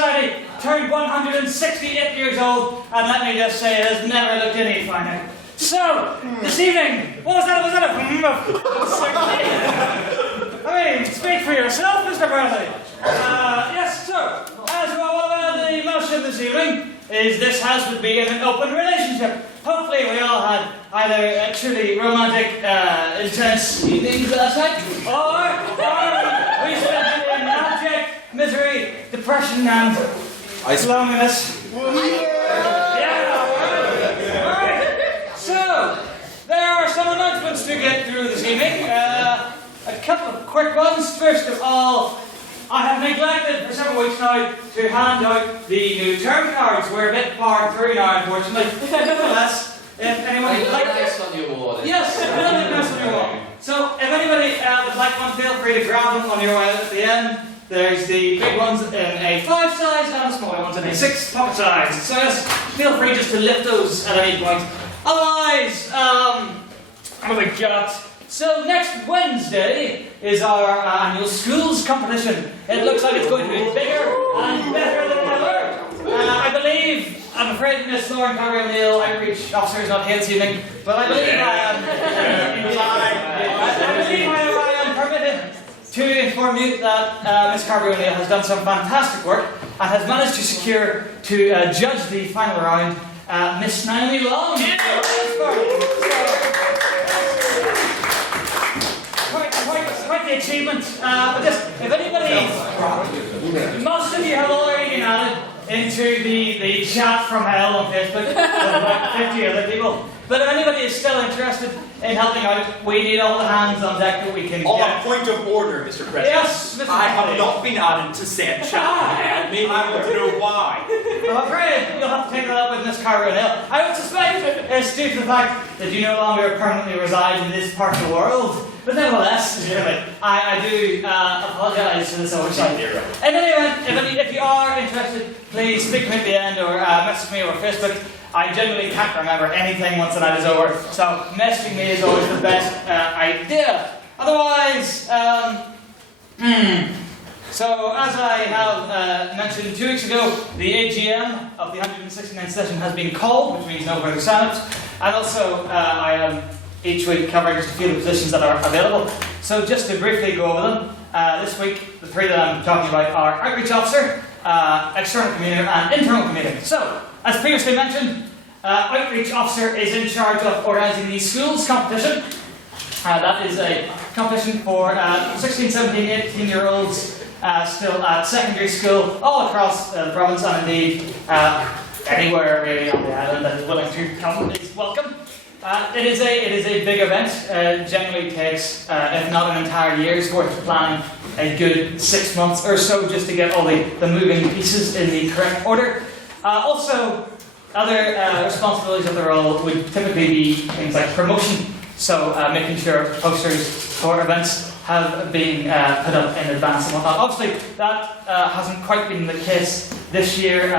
society, turned 168 years old, and let me just say, it has never looked any finer. So, this evening, what was that? Was that a I mean, speak for yourself, Mr. Bradley. Yes, so, as well, the motion this evening is this house would be in an open relationship. Hopefully we all had either truly romantic, intense evenings last night, or we spent it in abject misery, depression, and loneliness. Alright, so, there are some announcements to get through this evening. A couple of quick ones. First of all, I have neglected for several weeks now to hand out the new term cards. We're a bit far through now, unfortunately. Nevertheless, if anyone would like nice on your wall. yes, a little bit nice on your wall. So, if anybody would like one, feel free to grab them on your way out at the end. There's the big ones in a 5 size and the smaller ones in a 6 pocket size. So, yes, feel free just to lift those at any point. Otherwise, what have we got? So next Wednesday is our annual schools competition. It looks like it's going to be bigger and better than ever. I'm afraid Miss Lauren Carey O'Neill, Outreach Officer, is not here this evening, but I believe I am permitted to inform you that Miss Carey O'Neill has done some fantastic work and has managed to secure to judge the final round Miss Naomi Long. Quite the achievement. But just, if anybody, most of you have already been added into the chat from hell on Facebook with about 50 other people. But if anybody is still interested in helping out, we need all the hands on deck that we can On get. a point of order, Mr. President. Yes, Mr. I have President. not been added to said chat. And maybe I want to know why. I'm afraid you'll have to take that up with Miss Carey O'Neill. I would suspect it's due to the fact that you no longer permanently reside in this part of the world. But nevertheless, I do apologise for this oversight. In any event, if you are interested, please speak to me at the end or message me over Facebook. I generally can't remember anything once the night is over, so messaging me is always the best idea. Otherwise, so as I have mentioned 2 weeks ago, the AGM of the 169th session has been called, which means no further silence, and also I am each week covering just a few of the positions that are available. So just to briefly go over them, this week the 3 that I'm talking about are Outreach Officer, External Communicator and Internal Communicator. So, as previously mentioned, Outreach Officer is in charge of organising the schools competition. That is a competition for 16, 17, 18-year-olds still at secondary school all across the province, and indeed anywhere really on the island that is willing to come is welcome. It is a big event. Generally takes, if not an entire year's worth of planning, a good 6 months or so just to get all the moving pieces in the correct order. Also, other responsibilities of the role would typically be things like promotion, so making sure posters for events have been put up in advance and whatnot. Obviously, that hasn't quite been the case this year.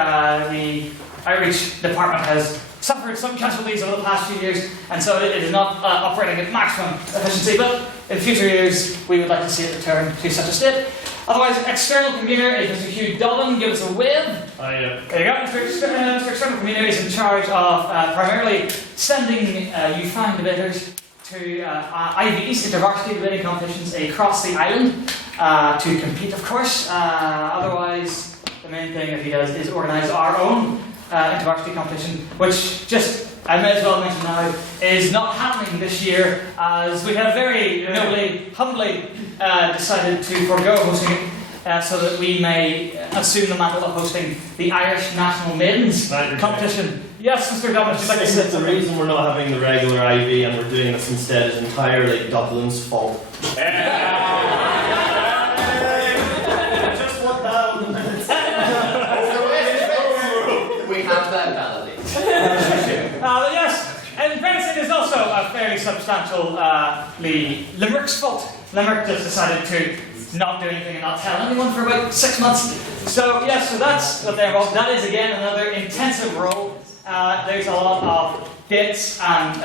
The Outreach Department has suffered some casualties over the past few years, and so it is not operating at maximum efficiency, but in future years we would like to see it return to such a state. Otherwise, External Communicator is Mr. Hugh Dolan. Give us a wave. There you go. Mr. External Communicator is in charge of primarily sending you fine debaters to Ivy East InterVarsity debating competitions across the island to compete, of course. Otherwise, the main thing that he does is organise our own InterVarsity competition, which I may as well mention now, is not happening this year, as we have very humbly decided to forego hosting it, so that we may assume the mantle of hosting the Irish National Maidens competition. Yes, Mr. Dublin, would you like to say the reason we're not having the regular IV and we're doing this instead is entirely Dublin's fault. Just want that on the minutes. We have that penalty. Yes, and Brexit is also a fairly substantial Limerick's fault. Limerick just decided to not do anything and not tell anyone for about 6 months. So yes, so that's what they're involved. That is again another intensive role. There's a lot of dates and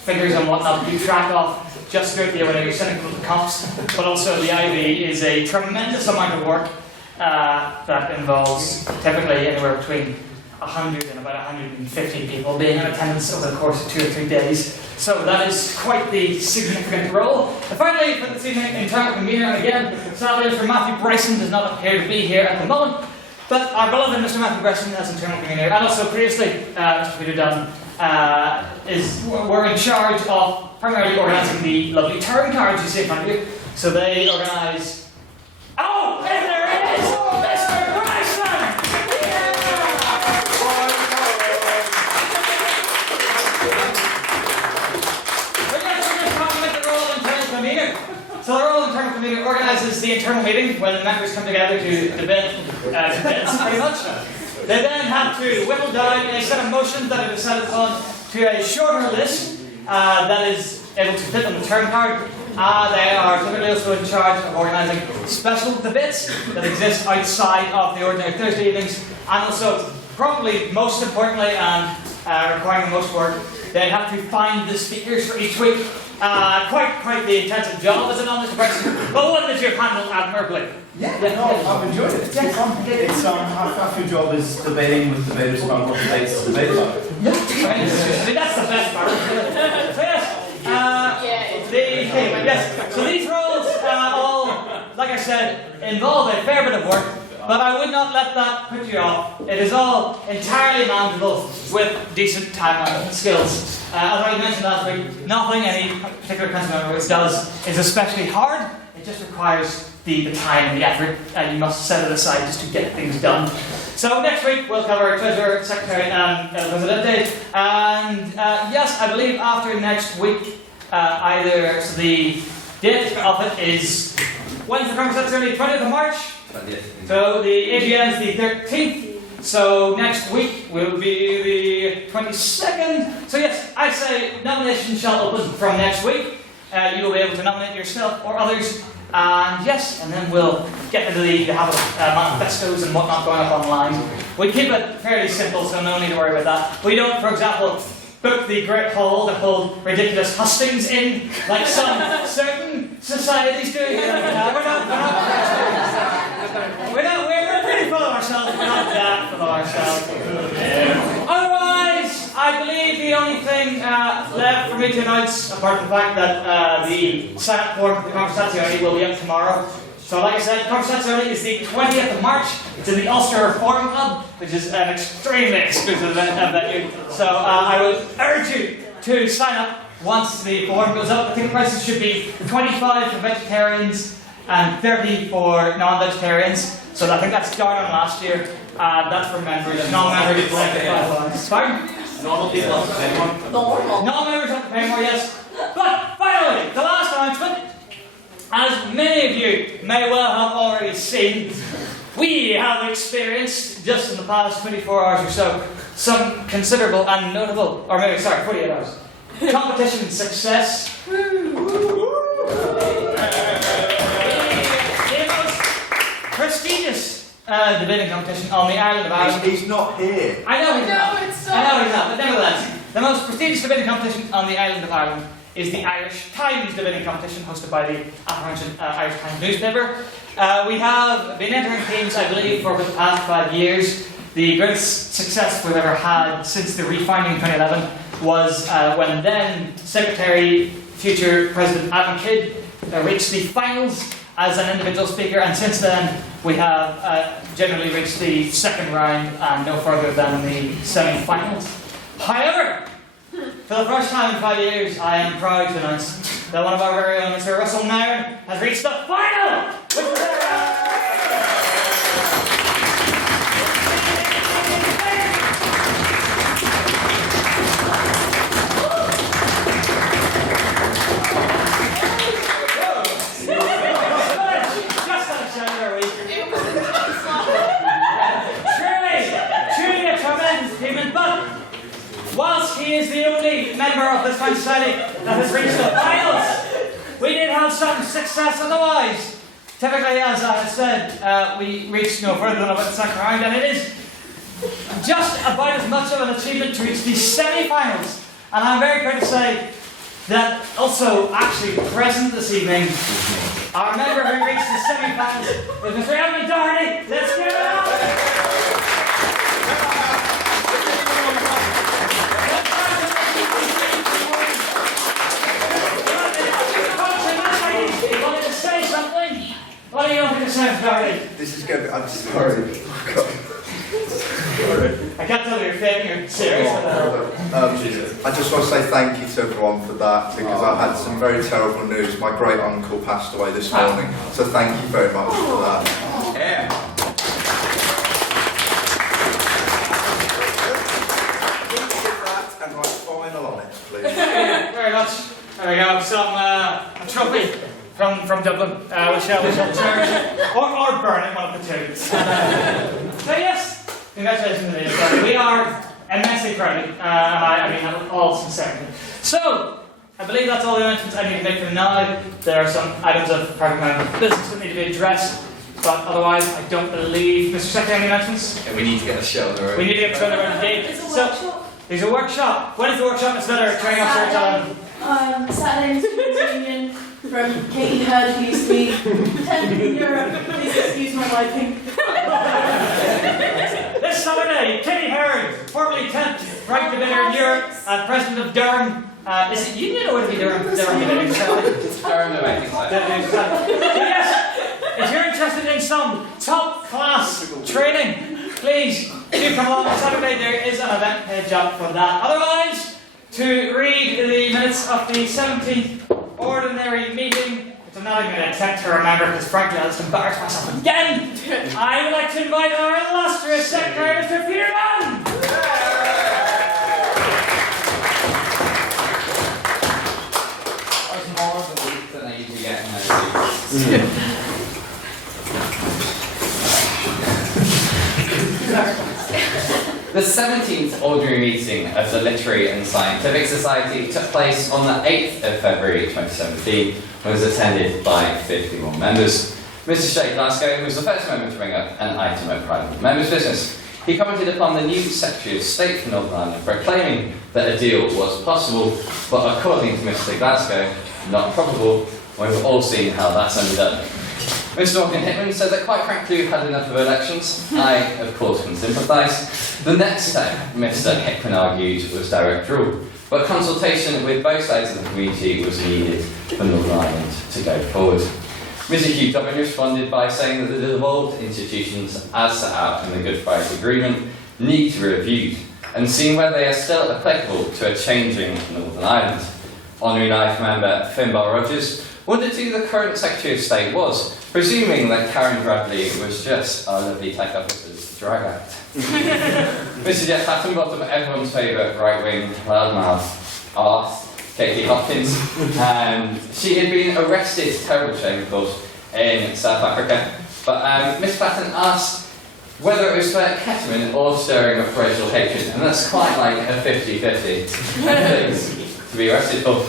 figures and whatnot to keep track of just throughout the year when you're sending people to comps. But also the IV is a tremendous amount of work. that involves typically anywhere between 100 and about 150 people being in attendance over the course of 2 or 3 days. So that is quite the significant role. And finally, for this evening, internal convener, and again, sadly for Matthew Bryson does not appear to be here at the moment, but our beloved Mr. Matthew Bryson as internal convener, and also previously Mr. Peter Dunn, were in charge of primarily organising the lovely turn cards you see in front of you. So they organise. Oh, and there it is! Mr. Bryson! We're just talking about the role of internal convener. So the role of internal convener organises the internal meeting when the members come together to debate debates, pretty much. They then have to whittle down a set of motions that are decided upon to a shorter list that is able to fit on the turn card. They are typically also in charge of organising special debates that exist outside of the ordinary Thursday evenings, and also, probably most importantly and requiring the most work, they have to find the speakers for each week. Quite the intensive job, is it not, Mr. Bryson? But one that you've handled admirably. Yeah, no, I've enjoyed it. It's half your job is debating with debaters about what debates to debate about. Yeah. I mean, that's the best part. So yes, so these roles all, like I said, involve a fair bit of work, but I would not let that put you off. It is all entirely manageable with decent time management skills. As I mentioned last week, nothing any particular council member does is especially hard. It just requires the time and the effort, and you must set it aside just to get things done. So next week we'll cover Treasurer, Secretary and Presidente. And yes, I believe after next week, so the date of it is, when's the conference? That's the 20th of March? 20th. So the AGM is the 13th. So next week will be the 22nd. So yes, I say nominations shall open from next week. You will be able to nominate yourself or others. And yes, and then we'll get into the habit of manifestos and whatnot going up online. We keep it fairly simple, so no need to worry about that. We don't, for example, book the Great Hall to hold ridiculous hustings in, like some certain societies do. We're pretty full of ourselves. We're not that full of ourselves. Otherwise, I believe the only thing left for me to announce, apart from the fact that the Senate form for the Conversazione will be up tomorrow. So, like I said, Conversazione is the 20th of March. It's in the Ulster Forum Club, which is an extremely exclusive venue. So, I would urge you to sign up once the form goes up. I think the prices should be 25 for vegetarians and 30 for non-vegetarians. So, I think that's down on last year. That's for members. Non-members is like Pardon? Normal people have to pay more. Non-members have to pay more, yes. But finally, the last announcement. As many of you may well have already seen, we have experienced, just in the past 24 hours or so, some considerable and notable, or maybe, 48 hours, competition success. The most prestigious debating competition on the island of Ireland. He's not here. I know he's not. It's I know he's not, but nevertheless, the most prestigious debating competition on the island of Ireland is the Irish Times debating competition hosted by the aforementioned Irish Times newspaper. We have been entering teams, I believe, for the past 5 years. The greatest success we've ever had since the refounding in 2011 was when then Secretary, future President Adam Kidd reached the finals as an individual speaker, and since then we have generally reached the second round and no further than the semi-finals. However, for the first time in 5 years, I am proud to announce that one of our very own, Mr. Russell Nairn, has reached the final! Just on a shoulder, are we? Truly a tremendous achievement, but whilst he is the only member of this fine society that has reached the finals, we did have some success otherwise. Typically, as I have said, we reached no further than about the second round, and it is just about as much of an achievement to reach the semi-finals. And I'm very proud to say that also actually present this evening Our member who reached the semi-finals is Mr. Emily Doherty. Let's give it up! You wanted to say something? What do you want me to say, Mr. Doherty? This is good. I'm sorry. I can't tell you're faking, you're serious. I just want to say thank you to everyone for that because I had some very terrible news. My great uncle passed away this morning, so thank you very much for that. Yeah. And write final on it, please. Very much. There we go. Some a trophy from Dublin. We shall cherish or burn it, one of the two. So yes, congratulations to you. We are immensely proud, and I mean that with all sincerity. So I believe that's all the announcements I need to make for now. There are some items of private matter business that need to be addressed, but otherwise I don't believe. Mr. Secretary, any announcements? And we need to get a show on the road. We need to get the show around the date. So there's a workshop. When is the workshop? It's another training officer time. Saturday Students' Union from Katie Heard, who used to be 10th in Europe. Please excuse my wiping. This Saturday, Katie Heard, formerly 10th ranked divider in Europe, president of Durham. Is it Union or would it be Durham? Durham division. Durham, I think so. Yes, if you're interested in some top class training, please do come along on Saturday. There is an event page up for that. Otherwise, to read the minutes of the 17th ordinary meeting, which I'm not even going to attempt to remember because frankly I'll just embarrass myself again, I would like to invite our illustrious secretary, Mr. Peter Mann. That's more of a week than I usually get in those The 17th ordinary meeting of the Literary and Scientific Society took place on the 8th of February 2017 and was attended by 51 members. Mr. Shay Glasgow was the first member to bring up an item of private members' business. He commented upon the new Secretary of State for Northern Ireland proclaiming that a deal was possible, but according to Mr. Glasgow, not probable. We've all seen how that's ended up. Mr. Morgan Hickman said that quite frankly we've had enough of elections. I, of course, can sympathise. The next step, Mr. Hickman argued, was direct rule, but consultation with both sides of the community was needed for Northern Ireland to go forward. Mr. Hugh Dobbin responded by saying that the devolved institutions, as set out in the Good Friday Agreement, need to be reviewed and seen whether they are still applicable to a changing Northern Ireland. Honorary Life member Finbar Rogers wondered who the current Secretary of State was, presuming that Karen Bradley was just our lovely tech officer's drag act. Mr. Jeff Hattonbottom, everyone's favourite right-wing loudmouth arse, Katie Hopkins. She had been arrested, terrible shame of course, in South Africa. But Miss Patton asked whether it was for ketamine or stirring up racial hatred, and that's quite like a 50-50 things to be arrested for.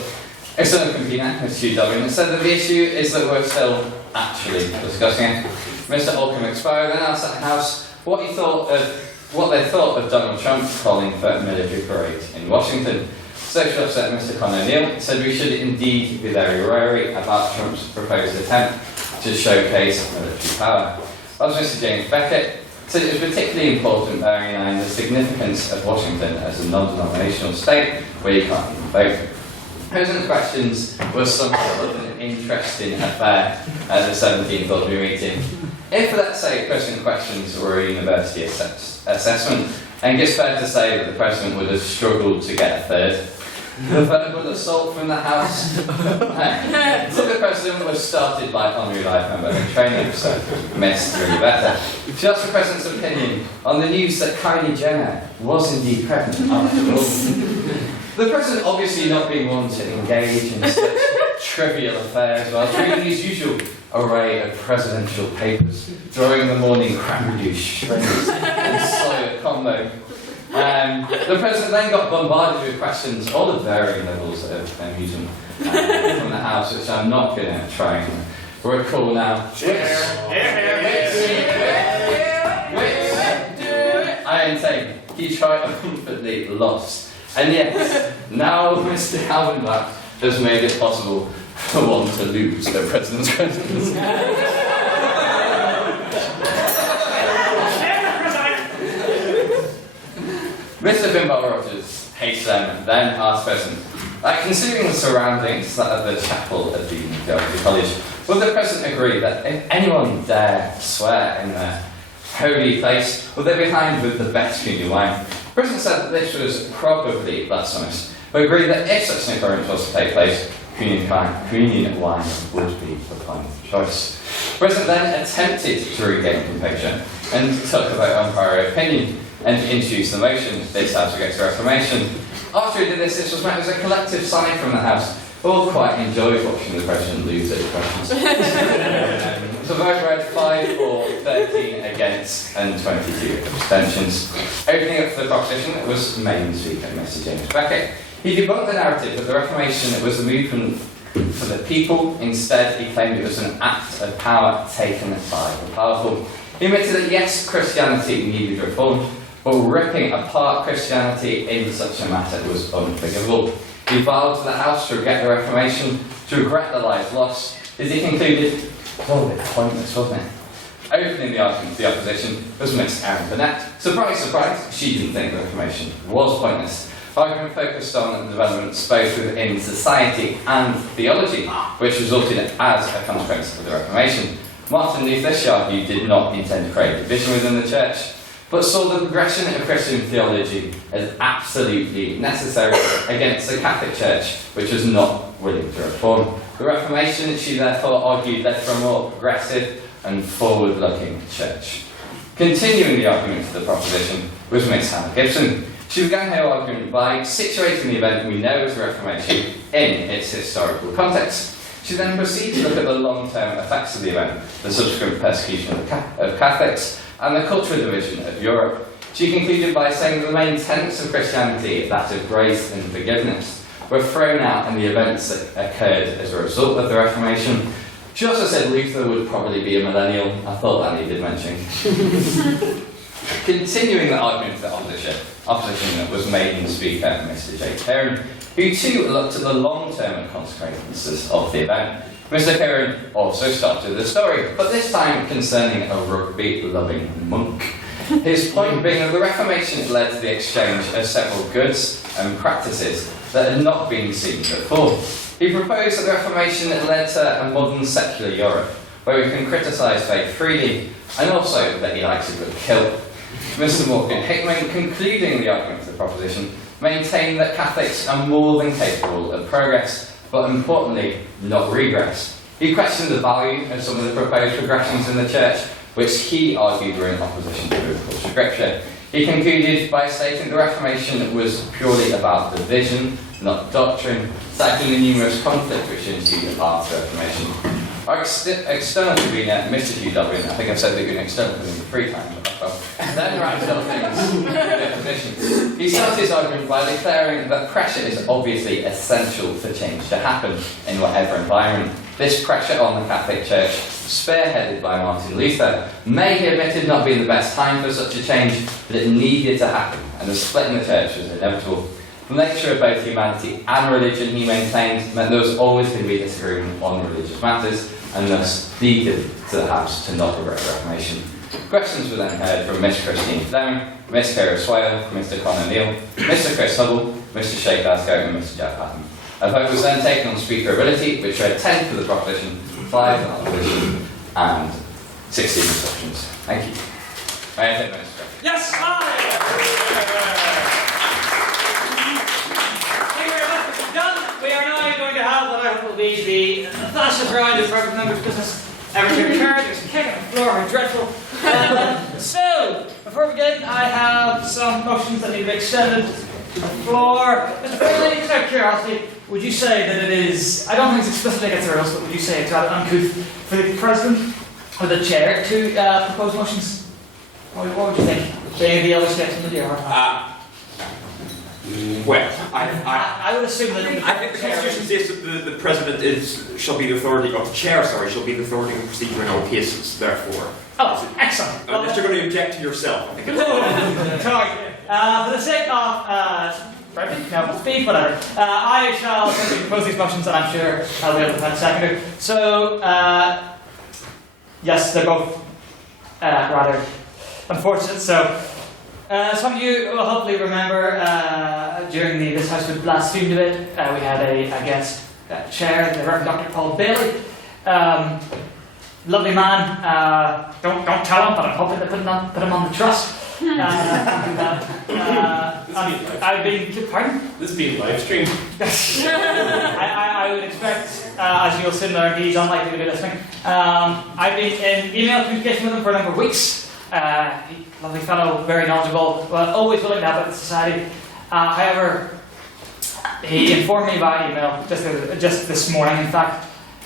External convener, Mr. Hugh Dobbin, said that the issue is that we're still actually discussing it. Mr. Holcomb Expo then asked the House what they thought of Donald Trump calling for a military parade in Washington. Social upset Mr. Conor O'Neill said we should indeed be very wary about Trump's proposed attempt to showcase military power. Whilst Mr. James Beckett said it was particularly important bearing in mind the significance of Washington as a non-denominational state where you can't even vote. President questions was something of an interesting affair at the 17th ordinary meeting. If, let's say, President questions were a university assessment, I think it's fair to say that the President would have struggled to get a third. The verbal assault from the House to the President was started by Honorary Life member in training, so Miss really better. She asked the President's opinion on the news that Kylie Jenner was indeed pregnant after all. The President obviously not being one to engage in such trivial affairs while reading his usual array of presidential papers, drawing the morning cranberry juice shredders and soya combo. The President then got bombarded with questions, all of varying levels of amusement from the House, which I'm not going to try and recall now. I maintain he triumphantly lost. And yes, now Mr. Alvin Black has made it possible for one to lose the president's presence. Mr. Bimbal Rogers, HM, then past president. Considering the surroundings of the chapel at the Theology College, would the president agree that if anyone dare swear in their holy place, would they be hanged with the best communion wine? The president said that this was probably blasphemous, but agreed that if such an occurrence was to take place, communion wine would be the final choice. The president then attempted to regain composure and took a vote on prior opinion and introduced the motion, this House rejects the Reformation. After he did this, this was met as a collective sigh from the House. All quite enjoyed watching the President lose at questions. The vote read 5 for, 13 against, and 22 abstentions. Opening up for the proposition was main speaker, Mr. James Beckett. He debunked the narrative that the Reformation was a movement for the people. Instead, he claimed it was an act of power taken by the powerful. He admitted that yes, Christianity needed reform, but ripping apart Christianity in such a matter was unforgivable. He vowed to the House to regret the Reformation, to regret the lives lost, as he concluded, oh, it's pointless, wasn't it? Opening the argument to the opposition was Miss Erin Burnett. Surprise, surprise, she didn't think the Reformation was pointless. The argument focused on the developments both within society and theology, which resulted as a consequence of the Reformation. Martin Luther, she argued, did not intend to create division within the church, but saw the progression of Christian theology as absolutely necessary against the Catholic Church, which was not willing to reform. The Reformation, she therefore argued, led for a more progressive and forward-looking church. Continuing the argument for the proposition was Miss Hannah Gibson. She began her argument by situating the event we know as the Reformation in its historical context. She then proceeded to look at the long-term effects of the event, the subsequent persecution of Catholics, and the cultural division of Europe. She concluded by saying that the main tenets of Christianity, that of grace and forgiveness, were thrown out in the events that occurred as a result of the Reformation. She also said Luther would probably be a millennial. I thought that needed mentioning. Continuing the argument for the opposition was maiden speaker Mr. J. Kieran, who too looked at the long-term consequences of the event. Mr. Kieran also started the story, but this time concerning a rugby-loving monk. His point being that the Reformation led to the exchange of several goods and practices that had not been seen before. He proposed that the Reformation led to a modern secular Europe, where we can criticise faith freely, and also that he likes a good kill. Mr. Morgan Hickman, concluding the argument for the proposition, maintained that Catholics are more than capable of progress, but importantly, not regress. He questioned the value of some of the proposed progressions in the Church, which he argued were in opposition to biblical scripture. He concluded by stating the Reformation was purely about division, not doctrine, citing the numerous conflicts which ensued after the Reformation. Our external convener, Mr. Hugh Dublin, I think I've said that you're an external convener 3 times, then rounded up things in the opposition. He started his argument by declaring that pressure is obviously essential for change to happen in whatever environment. This pressure on the Catholic Church, spearheaded by Martin Luther, may, he admitted, not be the best time for such a change, but it needed to happen, and the split in the Church was inevitable. The nature of both humanity and religion, he maintained, meant there was always going to be disagreement on religious matters, and thus needed to the House to not regret the Reformation. Questions were then heard from Miss Christine Fleming, Miss Kira Swale, Mr. Conor Neal, Mr. Chris Hubble, Mr. Shay Glasgow, and Mr. Jeff Patton. A vote was then taken on speakerability, which read 10 for the proposition, 5 in opposition, and 16 abstentions. Thank you. May I take notes? Yes, hi! Thank you very much, Mr. Dunn. We are now going to have what I hope will be the fastest round of private members' business ever to occur. There's a kick on the floor, how dreadful. So, before we begin, I have some motions that need to be extended to the floor. Mr. Fairley, just out of curiosity, would you say that it is, I don't think it's explicitly against the rules, but would you say it's rather uncouth for the President or the Chair to propose motions? What would you think? Being the other steps in the dear Well, I would assume that I think the Constitution says that the President shall be the authority, or the Chair, sorry, shall be the authority of procedure in all cases, therefore. Oh, excellent. Unless you're going to object to yourself. I think it's Sorry. For the sake of Right? No, speak, whatever. I shall simply propose these motions, and I'm sure I'll be able to find a seconder. So, yes, they're both rather unfortunate. So, some of you will hopefully remember during this House would blasphemed a bit, we had a guest chair, the Reverend Dr. Paul Bailey. Lovely man. Don't tell him, but I'm hoping to put him on the trust. I've been. Pardon? This being live streamed. I would expect, as you'll soon learn, he's unlikely to be listening. I've been in email communication with him for a number of weeks. Lovely fellow, very knowledgeable, always willing to help out the society. However, he informed me by email just this morning, in fact,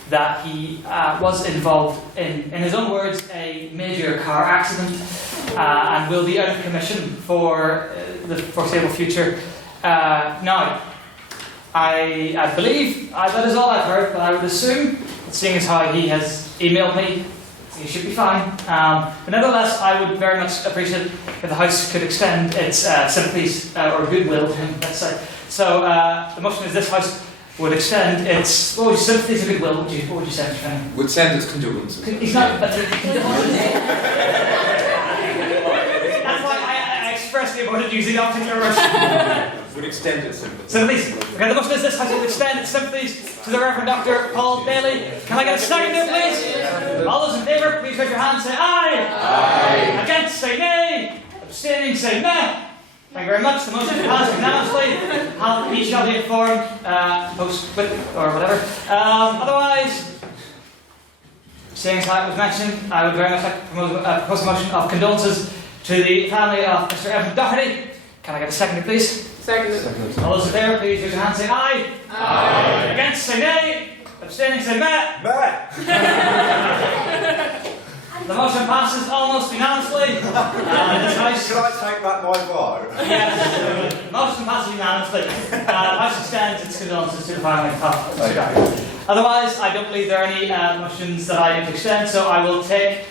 that he was involved in his own words, a major car accident and will be out of commission for the foreseeable future. Now, I believe that is all I've heard, but I would assume, seeing as how he has emailed me, he should be fine. But nevertheless, I would very much appreciate if the House could extend its sympathies or goodwill to him, let's say. So the motion is this House would extend its sympathies or goodwill. What would you say, Mr. Fenn? Would send its condolences. He's not. That's why I expressly avoided using that particular word. Would extend its sympathies. Sympathies. Okay, the motion is this House would extend its sympathies to the Reverend Dr. Paul Bailey. Can I get a second there, please? All those in favour, please raise your hand and say aye. Aye. Against, say nay. Abstaining, say nay. Thank you very much. The motion passed unanimously. He shall be informed, post-with or whatever. Otherwise, seeing as how it was mentioned, I would very much like to propose a motion of condolences to the family of Mr. Evan Doherty. Can I get a seconder, please? Second. All those in favour, please raise your hand and say aye. Aye. Against, say nay. Abstaining, say nay. The motion passes almost unanimously. This House. Can I take back my vote? Yes. The motion passes unanimously. The House extends its condolences to the family of Mr. Doherty. Otherwise, I don't believe there are any motions that I need to extend, so I will take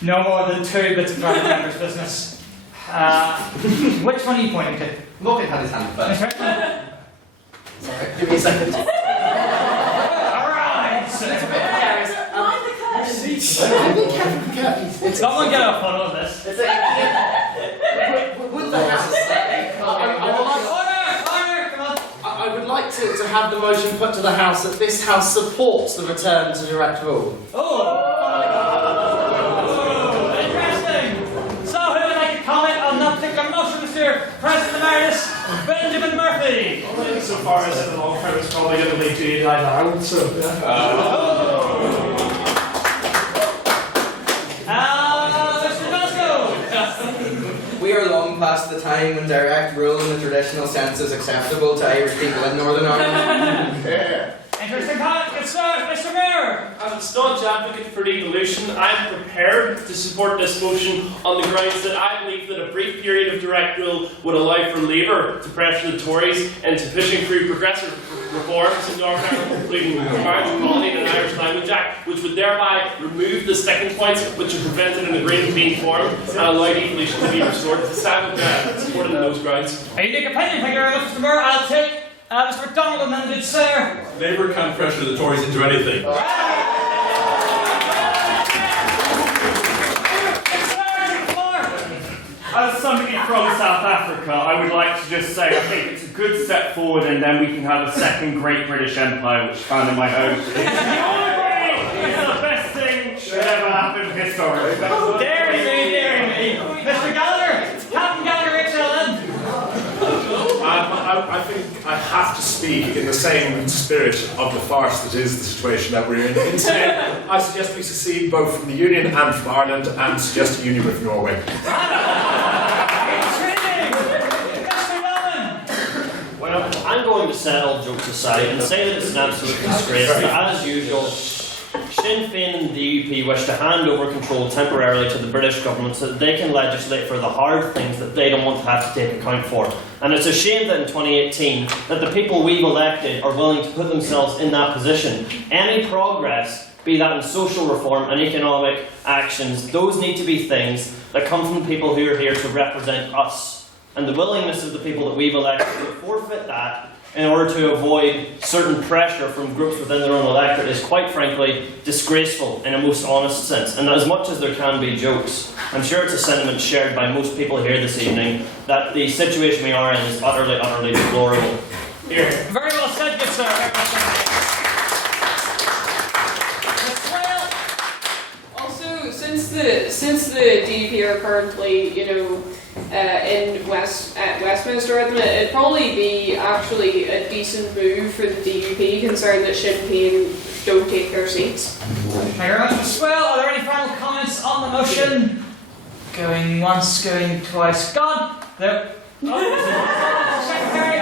no more than 2 bits of private members' business. Which one are you pointing to? Morgan had his hand first. Sorry, give me a second. Alright! Someone get a photo of this. Would the House... Order! Come on! I would like to have the motion put to the House that this House supports the return to direct rule. Interesting! So, who would like to comment on that particular motion, Mr. President Emeritus Benjamin Murphy? Well, so far as in the long term, it's probably going to lead to die down, so yeah. We are long past the time when direct rule in the traditional sense is acceptable to Irish people in Northern Ireland. Interesting comment, good sir, Mr. Mayor. As a staunch advocate for devolution, I am prepared to support this motion on the grounds that I believe that a brief period of direct rule would allow for Labour to pressure the Tories into pushing through progressive reforms in Northern Ireland, including the Marriage Equality and an Irish Language Act, which would thereby remove the sticking points which have prevented an agreement being formed and allow devolution to be restored. To supported on those grounds. A unique opinion, thank you very much, Mr. Mayor. I'll take Mr. McDonald and then the good sir. Labour can't pressure the Tories into anything. As somebody from South Africa, I would like to just say I think it's a good step forward, and then we can have a second Great British Empire, which found in my home. It's the best thing that ever happened historically. Dairy me. Mr. Gallagher, Captain Gallagher, HLN. I think I have to speak in the same spirit of the farce that is the situation that we're in today. I suggest we secede both from the Union and from Ireland and suggest a union with Norway. Well, I'm going to set all jokes aside and say that it's an absolute disgrace that, as usual, Sinn Féin and the DUP wish to hand over control temporarily to the British government so that they can legislate for the hard things that they don't want to have to take account for. And it's a shame that in 2018 that the people we've elected are willing to put themselves in that position. Any progress, be that in social reform and economic actions, those need to be things that come from the people who are here to represent us and the willingness of the people that we've elected to forfeit that in order to avoid certain pressure from groups within their own electorate is quite frankly disgraceful in a most honest sense. And as much as there can be jokes, I'm sure it's a sentiment shared by most people here this evening that the situation we are in is utterly, utterly deplorable. Here. Very well said, good sir. Very well said. Also, since the DUP are currently, in Westminster at the minute, it'd probably be actually a decent move for the DUP, concerned that Sinn Féin don't take their seats. Thank you very much, Mr. Swale. Are there any final comments on the motion? Going once, going twice, gone. There. Secretary,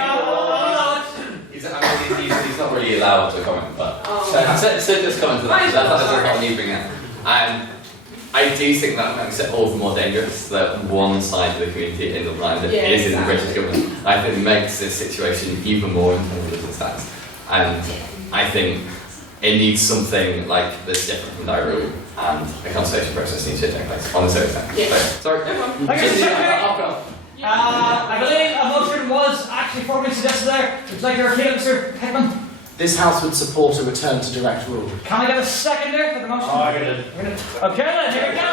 He's not really allowed to comment, but so just comment to that. That's not you bring up. I do think that makes it all the more dangerous that one side of the community in the land is in the British government. I think it makes this situation even more intolerable as it stands. And I think it needs something like this different from that rule, and a consultation process needs to take place on the same time. Sorry. Thank you, Secretary. I believe a motion was actually formally suggested there. Would you like to repeat it, Mr. Hickman? This House would support a return to direct rule. Can I get a seconder for the motion? I did. Okay then, here we go.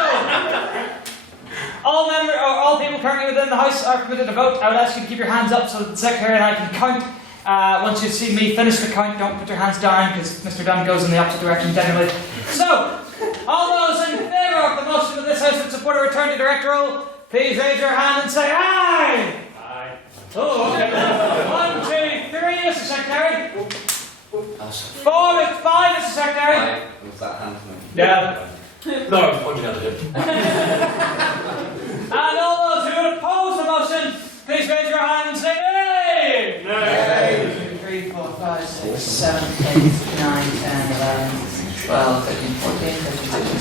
All people currently within the House are permitted to vote. I would ask you to keep your hands up so that the Secretary and I can count. Once you've seen me finish the count, don't put your hands down because Mr. Dunn goes in the opposite direction generally. So, all those in favour of the motion that this House would support a return to direct rule, please raise your hand and say aye! Aye. Oh, okay. 1, 2, 3, Mr. Secretary. 4 with 5, Mr. Secretary. Was that hand? Yeah. No, I'm pointing at him. And all those who would oppose the motion, please raise your hand and say nay! Nay. 1, 2, 3, 4, 5, 6, 7, 8, 9, 10, 11, 12, 13, 14, 15, 16,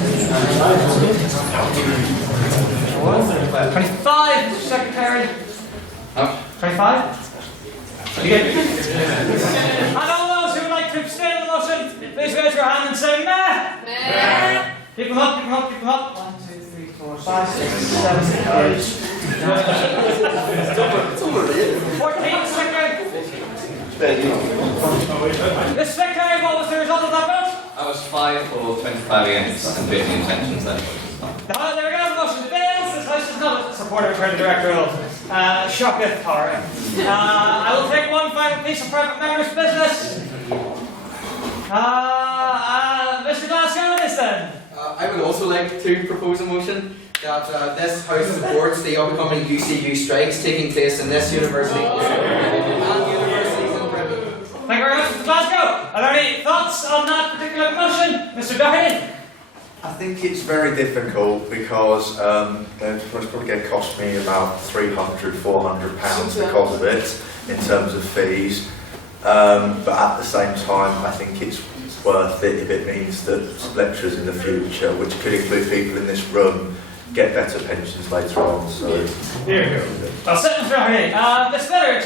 25, Mr. Secretary. 25? You get it? And all those who would like to abstain on the motion, please raise your hand and say meh! Meh. Keep them up, keep them up, keep them up. 1, 2, 3, 4, 5, 6, 7, 8, 14, Secretary. Mr. Secretary, what was the result of that vote? I was 5 for 25 against and 15 intentions then. There we go, the motion fails. This House does not support a return to direct rule. Shocketh horror. I will take one final piece of private member's business. Mr. Glasgow, what is then? I would also like to propose a motion that this House supports the upcoming UCU strikes taking place in this university and universities in Britain. Thank you very much, Mr. Glasgow. Are there any thoughts on that particular motion? Mr. Doherty? I think it's very difficult because it's probably going to cost me about £300–400 because of it in terms of fees. But at the same time, I think it's worth it if it means that lecturers in the future, which could include people in this room, get better pensions later on. So here we go. I'll sit Mr. Doherty. Ms. Miller,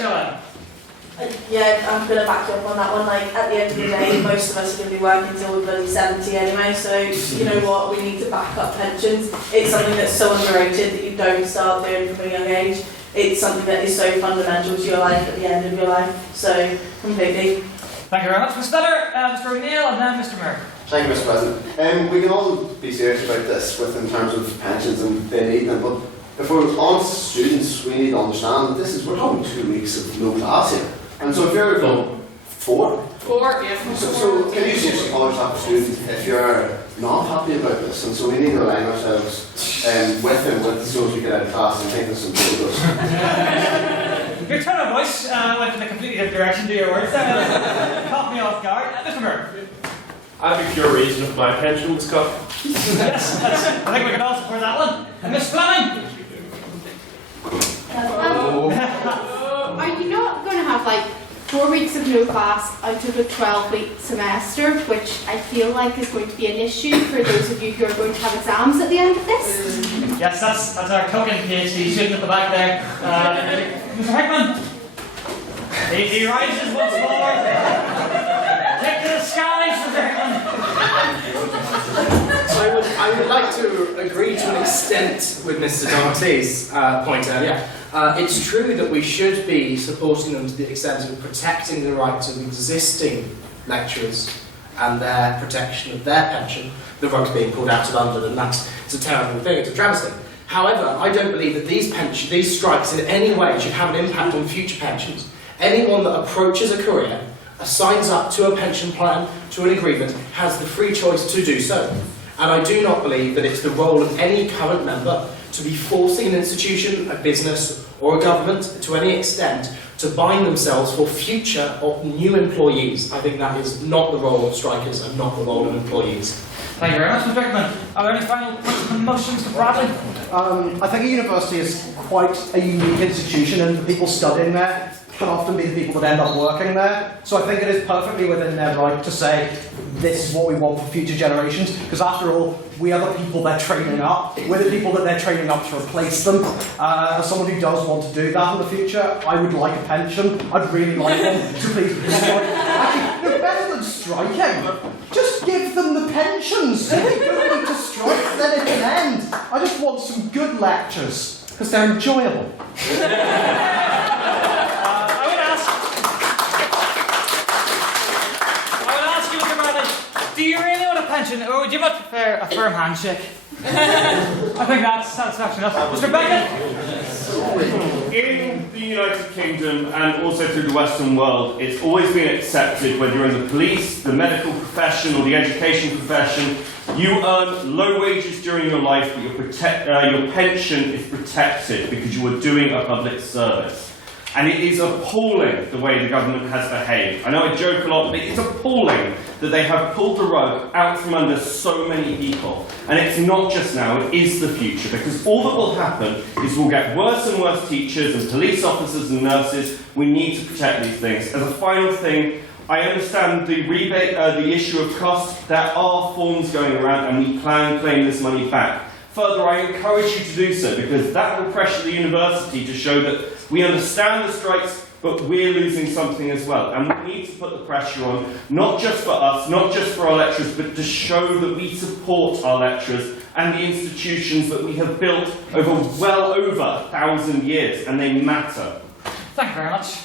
Yeah, I'm going to back you up on that one. Like, at the end of the day, most of us are going to be working until we're bloody 70 anyway, so you know what, we need to back up pensions. It's something that's so underrated that you don't start doing from a young age. It's something that is so fundamental to your life at the end of your life, so completely. Thank you very much, Ms. Miller, Mr. O'Neill, and then Mr. Murray. Thank you, Mr. President. We can all be serious about this in terms of pensions and they need them, but if we're honest students, we need to understand that we're having 2 weeks of no class here. And so if you're 4, Yeah. so can you seriously acknowledge that for students if you're not happy about this? And so we need to align ourselves with him so as we get out of class and take this some progress. Your tone of voice went in a completely different direction to your words. Caught me off guard. Mr. Murray. I have a pure reason if my pension was cut. Yes, I think we can all support that one. And Miss Fleming. Are you not going to have like 4 weeks of no class out of a 12-week semester, which I feel like is going to be an issue for those of you who are going to have exams at the end of this? Yes, that's our token PhD student at the back there. Mr. Hickman. He rises once more. Take to the skies, Mr. Hickman. I would like to agree to an extent with Mr. Darty's point earlier. It's true that we should be supporting them to the extent of protecting the rights of existing lecturers and their protection of their pension. The rug's being pulled out of under them. It's a terrible thing. It's a travesty. However, I don't believe that these strikes in any way should have an impact on future pensions. Anyone that approaches a career, signs up to a pension plan, to an agreement, has the free choice to do so. And I do not believe that it's the role of any current member to be forcing an institution, a business, or a government to any extent to bind themselves for future or new employees. I think that is not the role of strikers and not the role of employees. Thank you very much, Mr. Rickman. Are there any final points and motions to Bradley? I think a university is quite a unique institution, and the people studying there can often be the people that end up working there. So I think it is perfectly within their right to say, this is what we want for future generations, because after all, we are the people they're training up. We're the people that they're training up to replace them. As someone who does want to do that in the future, I would like a pension. I'd really like one. So please, actually, no, better than striking. Just give them the pensions. If they don't need to strike, then it can end. I just want some good lectures, because they're enjoyable. Do you really want a pension, or would you much prefer a firm handshake? I think that's satisfaction enough. Mr. Beckett? In the United Kingdom and also through the Western world, it's always been accepted, whether you're in the police, the medical profession, or the education profession, you earn low wages during your life, but your pension is protected because you are doing a public service. And it is appalling the way the government has behaved. I know I joke a lot, but it's appalling that they have pulled the rug out from under so many people. And it's not just now, it is the future, because all that will happen is we'll get worse and worse teachers and police officers and nurses. We need to protect these things. As a final thing, I understand the rebate, the issue of cost. There are forms going around and we can claim this money back. Further, I encourage you to do so, because that will pressure the university to show that we understand the strikes, but we're losing something as well. And we need to put the pressure on, not just for us, not just for our lecturers, but to show that we support our lecturers and the institutions that we have built over well over 1,000 years, and they matter. Thank you very much.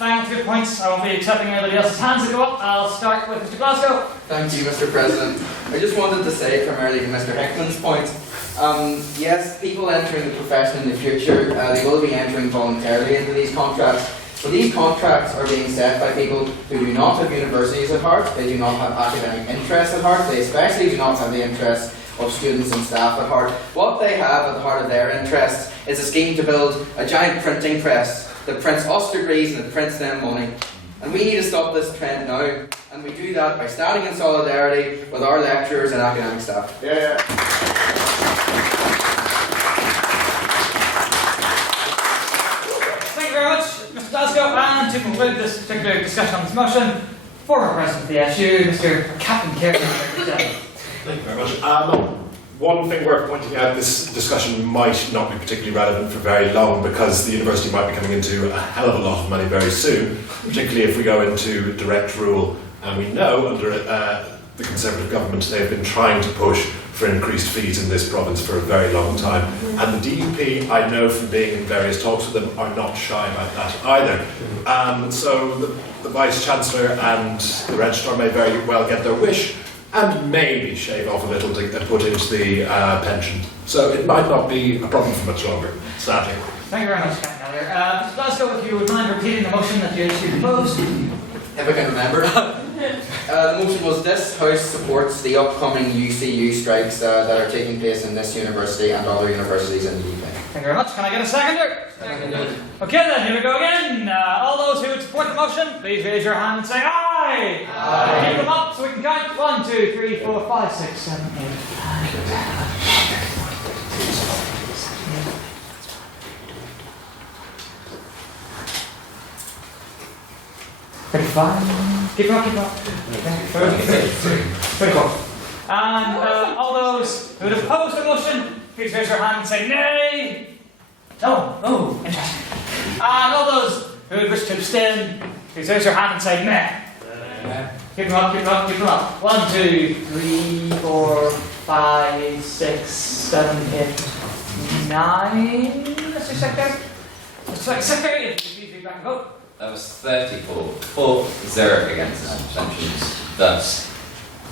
Thanks, good points. I won't be accepting anybody else's hands to go up. I'll start with Mr. Glasgow. Thank you, Mr. President. I just wanted to say, primarily to Mr. Hickman's point, yes, people entering the profession in the future, they will be entering voluntarily into these contracts, but these contracts are being set by people who do not have universities at heart, they do not have academic interests at heart, they especially do not have the interests of students and staff at heart. What they have at the heart of their interests is a scheme to build a giant printing press that prints us degrees and that prints them money. And we need to stop this trend now, and we do that by standing in solidarity with our lecturers and academic staff. Yeah. Thank you very much, Mr. Glasgow. And to conclude this particular discussion on this motion, former President of the SU, Mr. Captain Kerry. Thank you very much. One thing worth pointing out, this discussion might not be particularly relevant for very long because the university might be coming into a hell of a lot of money very soon, particularly if we go into direct rule. And we know under the Conservative government they've been trying to push for increased fees in this province for a very long time. And the DUP, I know from being in various talks with them, are not shy about that either. So the Vice-Chancellor and the Registrar may very well get their wish and maybe shave off a little to put into the pension. So it might not be a problem for much longer, sadly. Thank you very much, Captain Elliott. Mr. Glasgow, if you would mind repeating the motion that you proposed. If I can remember. The motion was this House supports the upcoming UCU strikes that are taking place in this university and other universities in the UK. Thank you very much. Can I get a seconder? Seconded. Okay then, here we go again. All those who would support the motion, please raise your hand and say aye. Aye. Keep them up so we can count. 1, 2, 3, 4, 5, 6, 7, 8, 9, 35. Keep up, keep up. 34. And all those who would oppose the motion, please raise your hand and say nay. Oh, interesting. And all those who would wish to abstain, please raise your hand and say meh. Keep them up, keep them up, keep them up. 1, 2, 3, 4, 5, 6, 7, 8, 9. Mr. Secretary? Mr. Secretary, if you please read back and vote. That was 34 for, 0 against, and abstentions. Thus,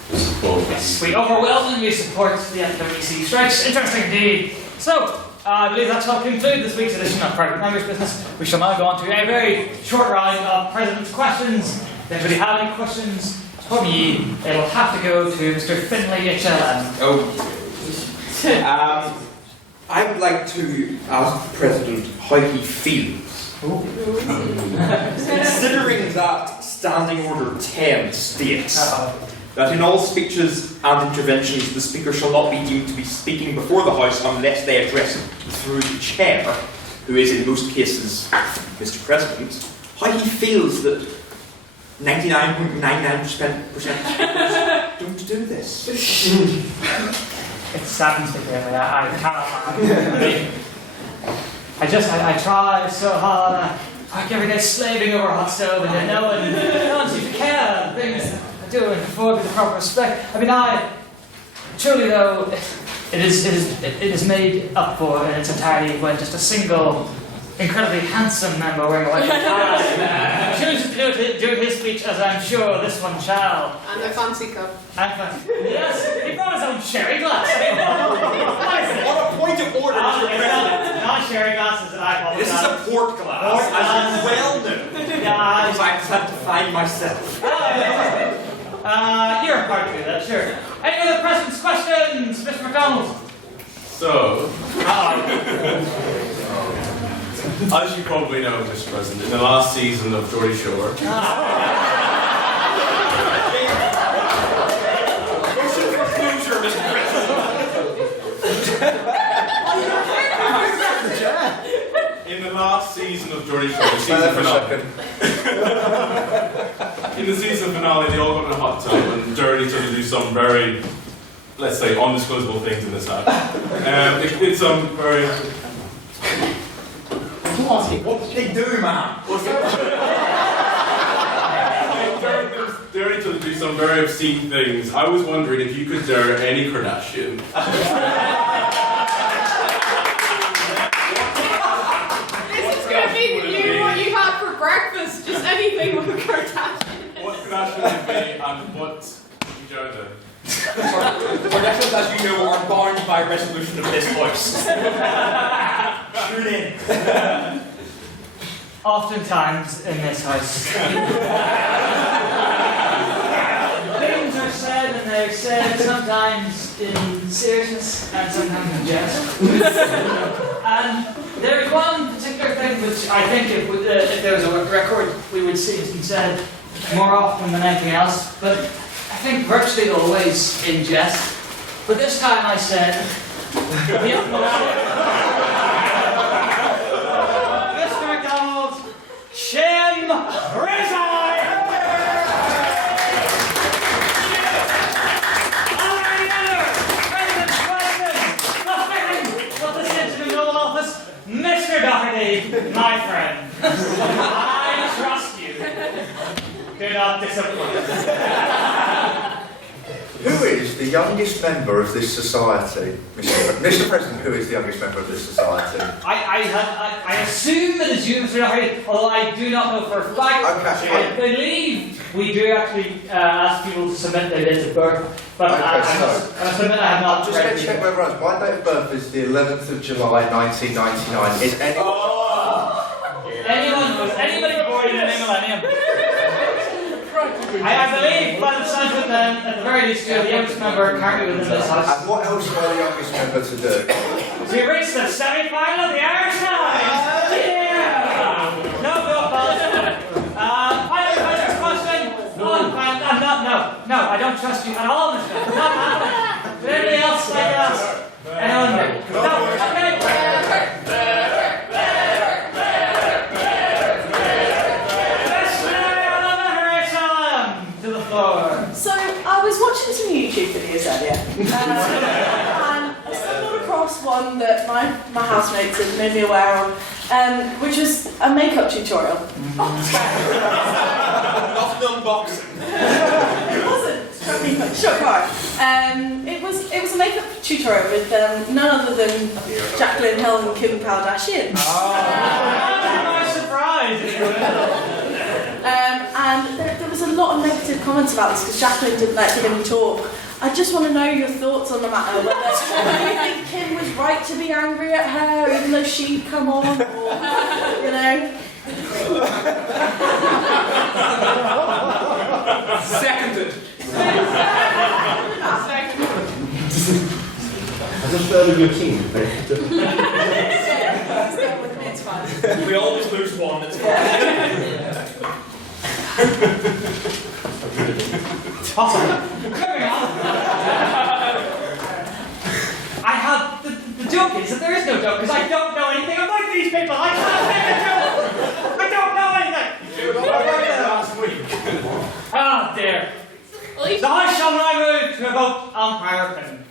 the support is. We overwhelmingly support the FWC strikes. Interesting indeed. So, I believe that shall conclude this week's edition of Private Members Business. We shall now go on to a very short round of President's questions. If anybody have any questions for me, it'll have to go to Mr. Finlay HLM. I would like to ask the President how he feels. Considering that Standing Order 10 states that in all speeches and interventions the Speaker shall not be deemed to be speaking before the House unless they address it through the Chair, who is in most cases Mr. President, how he feels that 99.99% of speakers don't do this. It saddens me, really. I cannot. I try so hard. I work every day slaving over a hot stove, and no one seems to care. The things I do and afford with the proper respect. I mean, truly though, it is made up for in its entirety when just a single, incredibly handsome member wearing a white tie chooses to do his speech, as I'm sure this one shall. And a fancy cup. Yes, he brought his own sherry glass. On a point of order, Mr. President. Not sherry glasses, I apologize. This is a port glass, as you well know. Because I had to find myself. You're part to that, sure. Any other President's questions, Mr. McDonald? So, as you probably know, Mr. President, in the last season of Geordie Shore, Motion for closure, Mr. in the last season of Geordie Shore, the season finale, in the season finale, they all got in a hot tub and Dirty took to do some very, let's say, undisclosable things in this house. It did some very. What did they do, man? Dirty to do some very obscene things. I was wondering if you could dare any Kardashian. This is going to be what you had for breakfast, just anything with a Kardashian. What Kardashian would be and what would you dare do? Kardashians, as you know, are bound by resolution of this House. Tune in. Oftentimes in this house. Things are said and they're said sometimes in seriousness and sometimes in jest. And there is one particular thing which I think if there was a record we would see it said more often than anything else, but I think virtually always in jest. But this time I said, Mr. McDonald, shame resign! Mr. Doherty, my friend, I trust you. Do not disappoint. Who is the youngest member of this society? Mr. President, who is the youngest member of this society? I assume that it's you, Mr. Doherty, although I do not know for a fact. Okay. I believe we do actually ask people to submit their dates of birth, but I must admit I have not. I'm just going to check whether my date of birth is the 11th of July 1999. Is anybody born in the new millennium? I believe, by the sounds of it, then, at the very least, you're the youngest member currently within this house. And what else are the youngest member to do? So we reached the semi-final of the Irish Night! Yeah! No, final question? No, I don't trust you at all, Mr. Not happening. Did anybody else like us? Anyone? No, okay. So, I was watching some YouTube videos earlier, and I stumbled across one that my housemates had made me aware of, which was a makeup tutorial. Not unboxing. It wasn't. Shook hard. It was a makeup tutor with none other than Jacqueline Hill and Kim Kardashian. Nice surprise! And there was a lot of negative comments about this because Jacqueline didn't let Kim talk. I just want to know your thoughts on the matter. Whether you think Kim was right to be angry at her, even though she'd come on, or you know. Seconded. I just felt your team. It's fine. We always lose one. It's fine. Awesome. Moving on. I have the joke is that there is no joke because I don't know anything about these people. I can't make a joke. I don't know anything. Last week. Ah, dear. The House shall now move to a vote on prior opinion.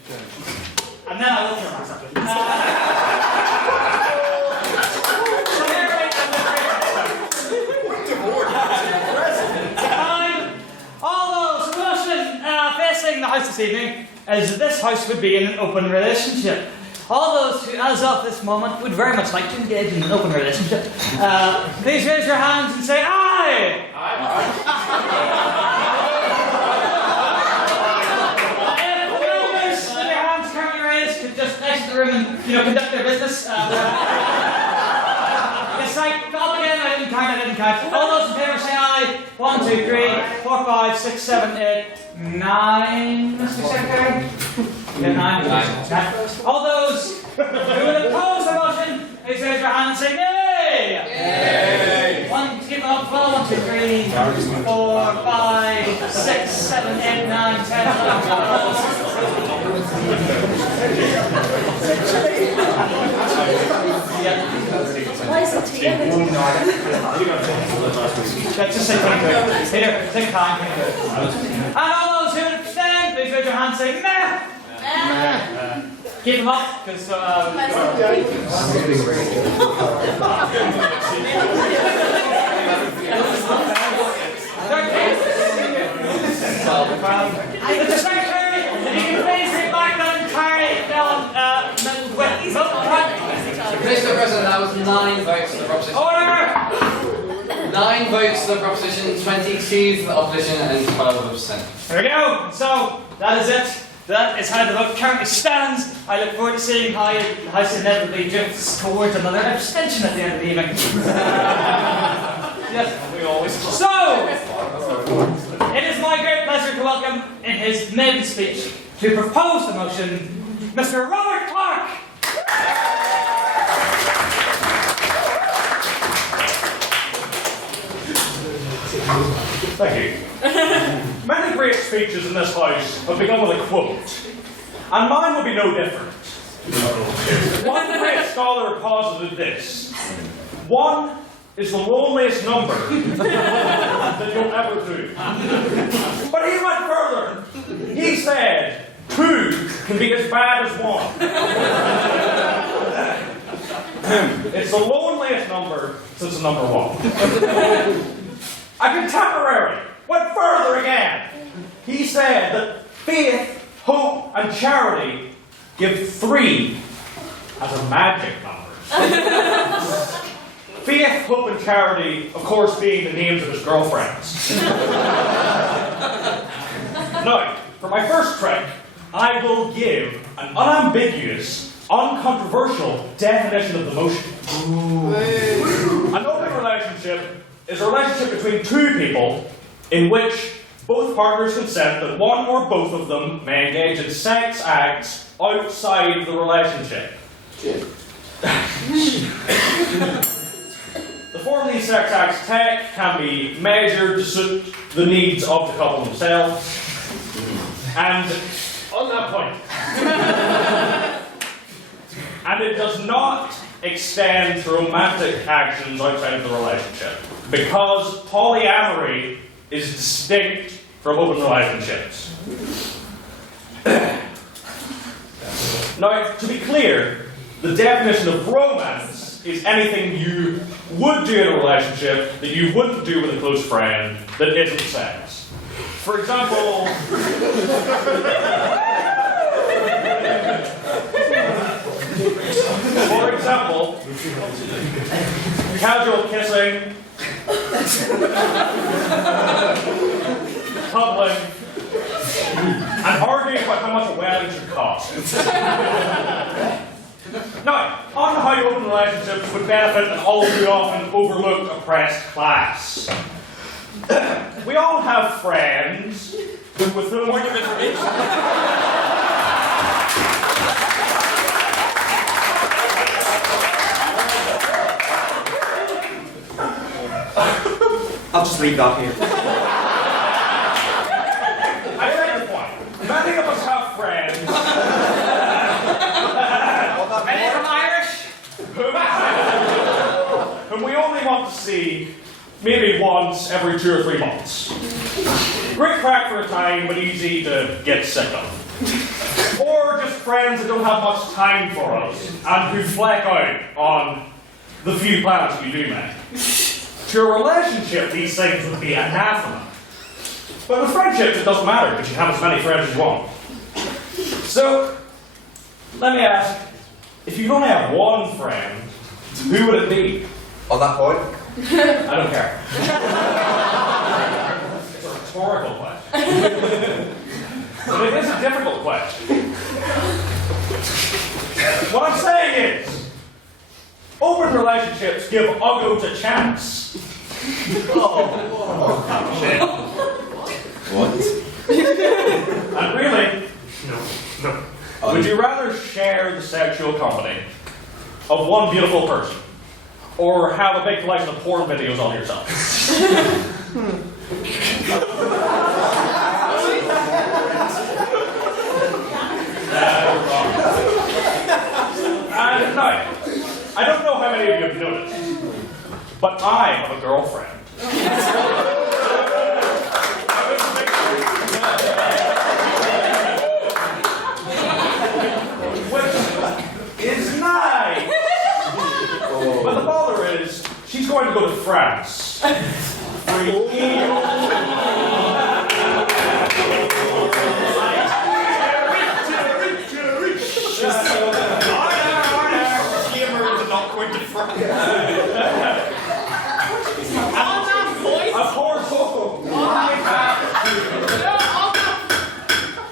And then I will kill myself. Point of order. All those who motion facing the House this evening as this House would be in an open relationship. All those who, as of this moment, would very much like to engage in an open relationship, please raise your hands and say aye! If with your hands currently raised could just exit the room and, conduct their business. It's like, up again, I didn't count. All those in favour say aye. 1, 2, 3, 4, 5, 6, 7, 8, 9, Mr. Secretary? Yeah, 9. All those who would oppose the motion, please raise your hand and say nay! Yay! 1, keep them up, 1, 2, 3, 4, 5, 6, 7, 8, 9, 10, 11, 12. Why is it together? Just say thank you. Peter, take time. And all those who abstain, please raise your hand and say meh. Keep them up, because Mr. Secretary, if you can please read back that entire Mr. President, that was 9 votes for the proposition. Order! 9 votes for the proposition, 22 for the opposition, and 12%. There we go. So that is it. That is how the vote currently stands. I look forward to seeing how the House inevitably drifts towards another abstention at the end of the evening. Yes. So, it is my great pleasure to welcome, in his maiden speech, to propose the motion, Mr. Robert Clark. Thank you. Many great speeches in this House have begun with a quote, and mine will be no different. One great scholar posited this: 1 is the loneliest number that you'll ever do. But he went further. He said 2 can be as bad as 1. It's the loneliest number since the number 1. A contemporary went further again. He said that faith, hope, and charity give 3 as a magic number. Faith, hope, and charity, of course, being the names of his girlfriends. Now, for my first trick, I will give an unambiguous, uncontroversial definition of the motion. An open relationship is a relationship between 2 people in which both partners consent that one or both of them may engage in sex acts outside the relationship. The form these sex acts take can be measured to suit the needs of the couple themselves. And on that point, and it does not extend to romantic actions outside of the relationship, because polyamory is distinct from open relationships. Now, to be clear, the definition of romance is anything you would do in a relationship that you wouldn't do with a close friend that isn't sex. For example, casual kissing, cuddling, and arguing about how much a wedding should cost. Now, on to how open relationships would benefit an all too often overlooked oppressed class. We all have friends with whom point of information. I'll just leave that here. I take the point. Many of us have friends. Many from Irish? Whom we only want to see maybe once every 2 or 3 months. Great crack for a time, but easy to get sick of. Or just friends that don't have much time for us and who fleck out on the few plans we do make. To a relationship, these things would be anathema. But with friendships, it doesn't matter because you have as many friends as you want. So, let me ask, if you only have one friend, who would it be? On that point? I don't care. It's a rhetorical question. But it is a difficult question. What I'm saying is, open relationships give uggos a chance. What? And really, no. Would you rather share the sexual company of one beautiful person, or have a big collection of porn videos on yourself? And now, I don't know how many of you have noticed, but I have a girlfriend. Which is nice. But the bother is, she's going to go to France for a year.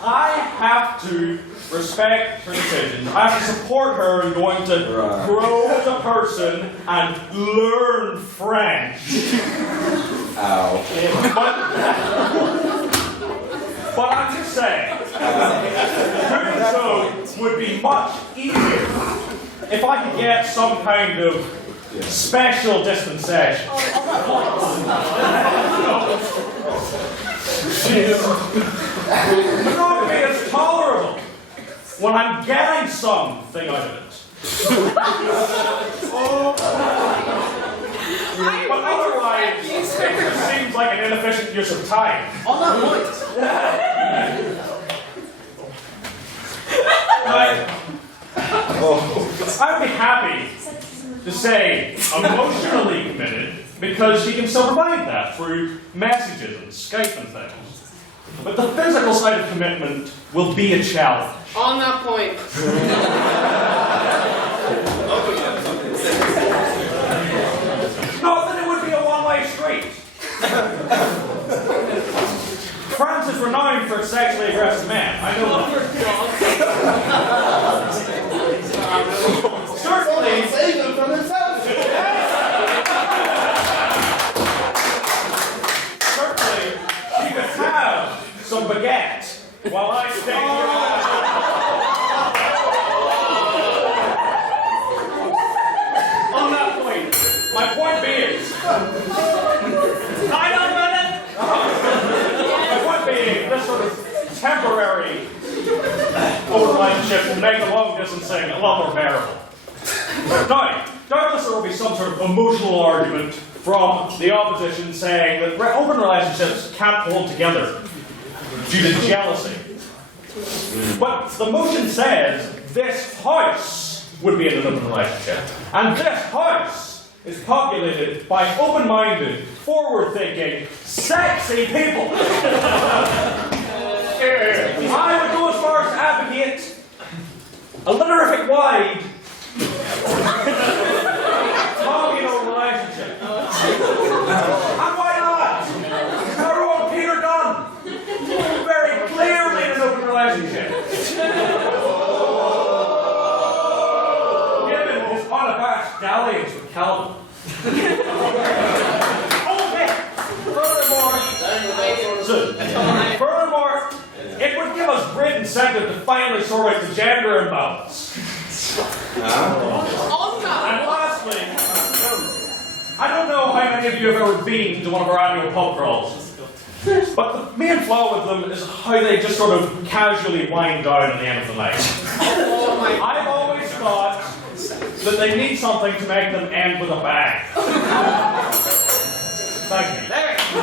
I have to respect her decisions. I have to support her in going to grow as a person and learn French. Ow. But I'm just saying, doing so would be much easier if I could get some kind of special dispensation. Monogamy is tolerable when I'm getting something out of it. But otherwise, it just seems like an inefficient use of time. On that point. I'd be happy to say emotionally committed because she can still provide that through messages and Skype and things. But the physical side of commitment will be a challenge. On that point. Not that it would be a one-way street. France is renowned for sexually aggressive men. I know that. Certainly. Save them from themselves. Certainly, she could have some baguette while I stay here. On that point, my point being, my point being, this sort of temporary relationship will make the long distancing a lot more bearable. Now, doubtless there will be some sort of emotional argument from the opposition saying that open relationships can't hold together due to jealousy. But the motion says this house would be in an open relationship. And this house is populated by open-minded, forward-thinking, sexy people. I would go as far as to advocate a litterific wide dalliance with Calvin. Furthermore, it would give us great incentive to finally sort out the gender imbalance. And lastly, I don't know how many of you have ever been to one of our annual pub crawls, but the main flaw with them is how they just sort of casually wind down at the end of the night. I've always thought that they need something to make them end with a bang. Thank you.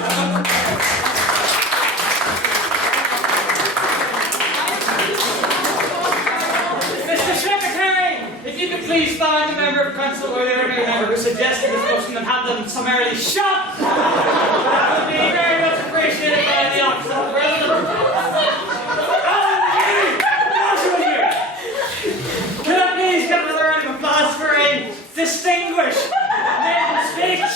Mr. Secretary, if you could please find the member of council or the other member who suggested this motion and have them summarily shot, that would be very much appreciated by the office of the president. Can I please get another round of applause for a distinguished maiden speech?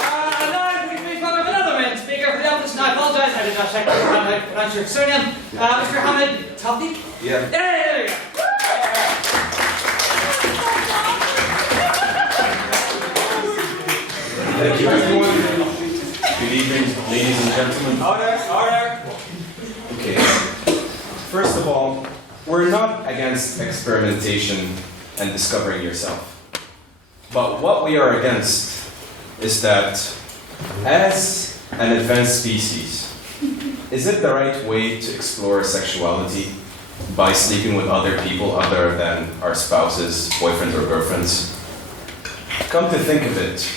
And now we can please welcome another maiden speaker for the office, and I apologise, I did not check how to pronounce your surname. Mr. Hamid Tafi? Yeah. There you go. Thank you, everyone. Good evening, ladies and gentlemen. Order. Okay. First of all, we're not against experimentation and discovering yourself. But what we are against is that as an advanced species, is it the right way to explore sexuality by sleeping with other people other than our spouses, boyfriends, or girlfriends? Come to think of it,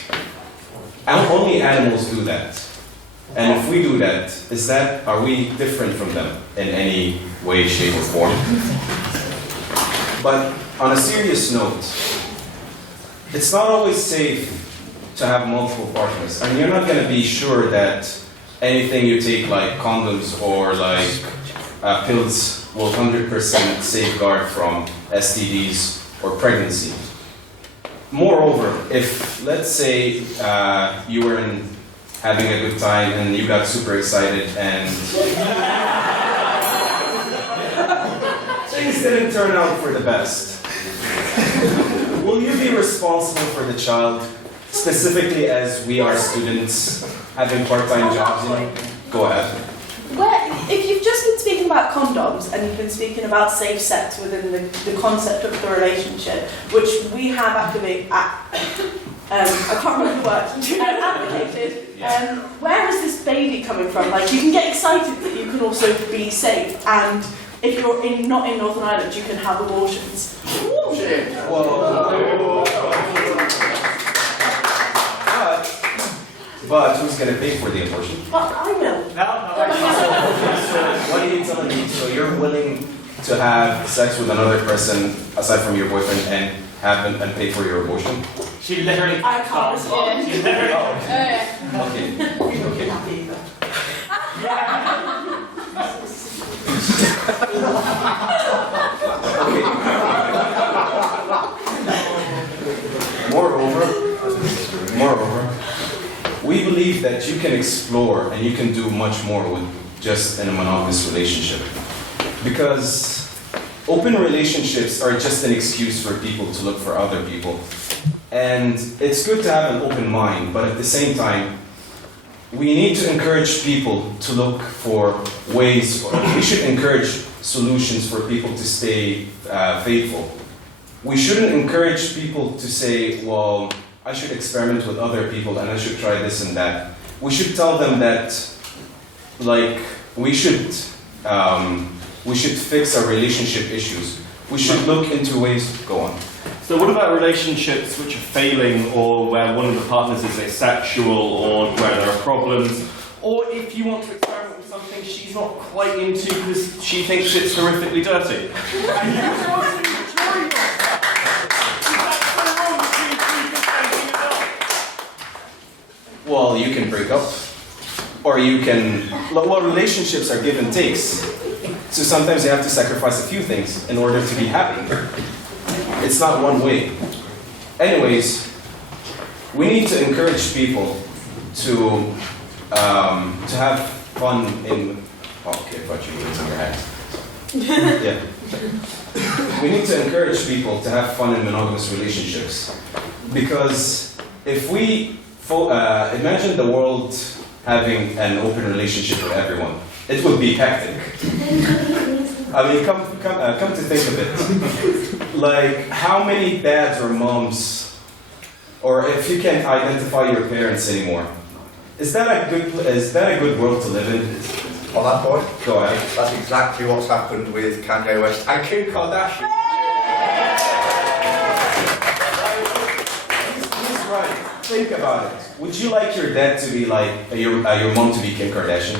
only animals do that. And if we do that, are we different from them in any way, shape, or form? But on a serious note, it's not always safe to have multiple partners. And you're not going to be sure that anything you take, like condoms or like pills, will 100% safeguard from STDs or pregnancy. Moreover, if, let's say, you were having a good time and you got super excited and things didn't turn out for the best, will you be responsible for the child, specifically as we are students having part-time jobs? Go ahead. Well, if you've just been speaking about condoms and you've been speaking about safe sex within the concept of the relationship, which we have activated, I can't remember the word, advocated, where is this baby coming from? Like, you can get excited that you can also be safe, and if you're not in Northern Ireland, you can have abortions. But who's going to pay for the abortion? Well, I will. No. So what are you telling me? So you're willing to have sex with another person aside from your boyfriend and pay for your abortion? She literally. I can't respond. She literally. Okay. Moreover, we believe that you can explore and you can do much more with just in a monogamous relationship. Because open relationships are just an excuse for people to look for other people. And it's good to have an open mind, but at the same time, we need to encourage people to look for ways, or we should encourage solutions for people to stay faithful. We shouldn't encourage people to say, well, I should experiment with other people and I should try this and that. We should tell them that, like, we should fix our relationship issues. We should look into ways to go on. So what about relationships which are failing, or where one of the partners is asexual, or where there are problems, or if you want to experiment with something she's not quite into because she thinks it's horrifically dirty? And you want to enjoy yourself. That's the wrong between two consenting adults. Well, you can break up, or you can. Well, relationships are give and takes. So sometimes you have to sacrifice a few things in order to be happy. It's not one way. Anyways, we need to encourage people to have fun in. Oh, okay, I thought you were using your hands. Yeah. We need to encourage people to have fun in monogamous relationships. Because if we imagine the world having an open relationship with everyone, it would be hectic. I mean, come to think of it. Like, how many dads or moms, or if you can't identify your parents anymore, is that a good world to live in? On that point, go ahead. That's exactly what's happened with Kanye West and Kim Kardashian. He's right. Think about it. Would you like your dad to be like your mom to be Kim Kardashian?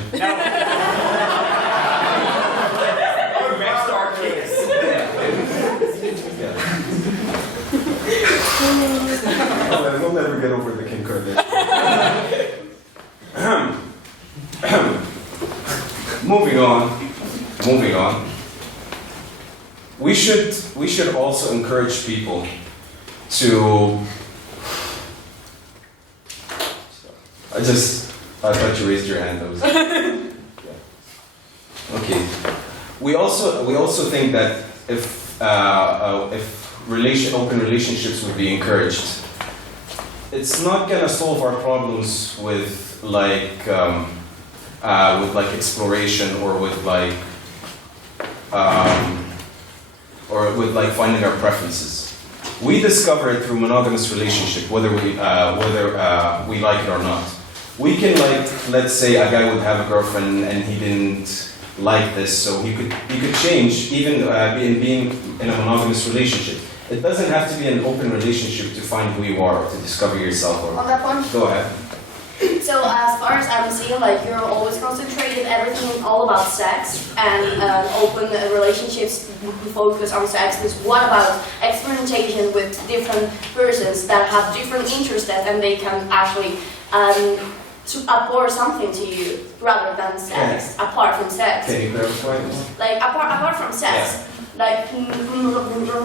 We'll never get over the Kim Kardashian. Moving on. We should also encourage people to. I thought you raised your hand. Okay. We also think that if open relationships would be encouraged, it's not gonna solve our problems with exploration or with finding our preferences. We discover it through monogamous relationship, whether we like it or not. We can let's say a guy would have a girlfriend and he didn't like this, so he could change even being in a monogamous relationship. It doesn't have to be an open relationship to find who you are, or to discover yourself. Or on that point? Go ahead. So as far as I'm seeing, you're always concentrated everything all about sex, and open relationships focus on sex. But what about experimentation with different persons that have different interests and they can actually apport something to you rather than sex, apart from sex? Can you clarify? Apart from sex.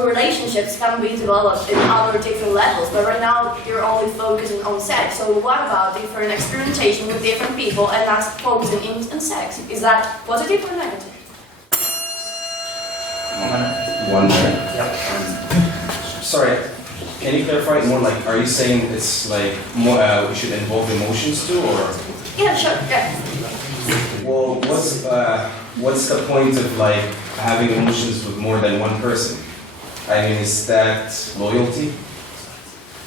Relationships can be developed in other different levels, but right now you're only focusing on sex. So what about different experimentation with different people and not focusing in sex? Is that positive or negative? 1 minute. Yep. Sorry, can you clarify it more? Are you saying it's more? We should involve emotions too, or? Yeah, sure. Yeah. Well, what's the point of having emotions with more than one person? I mean, is that loyalty?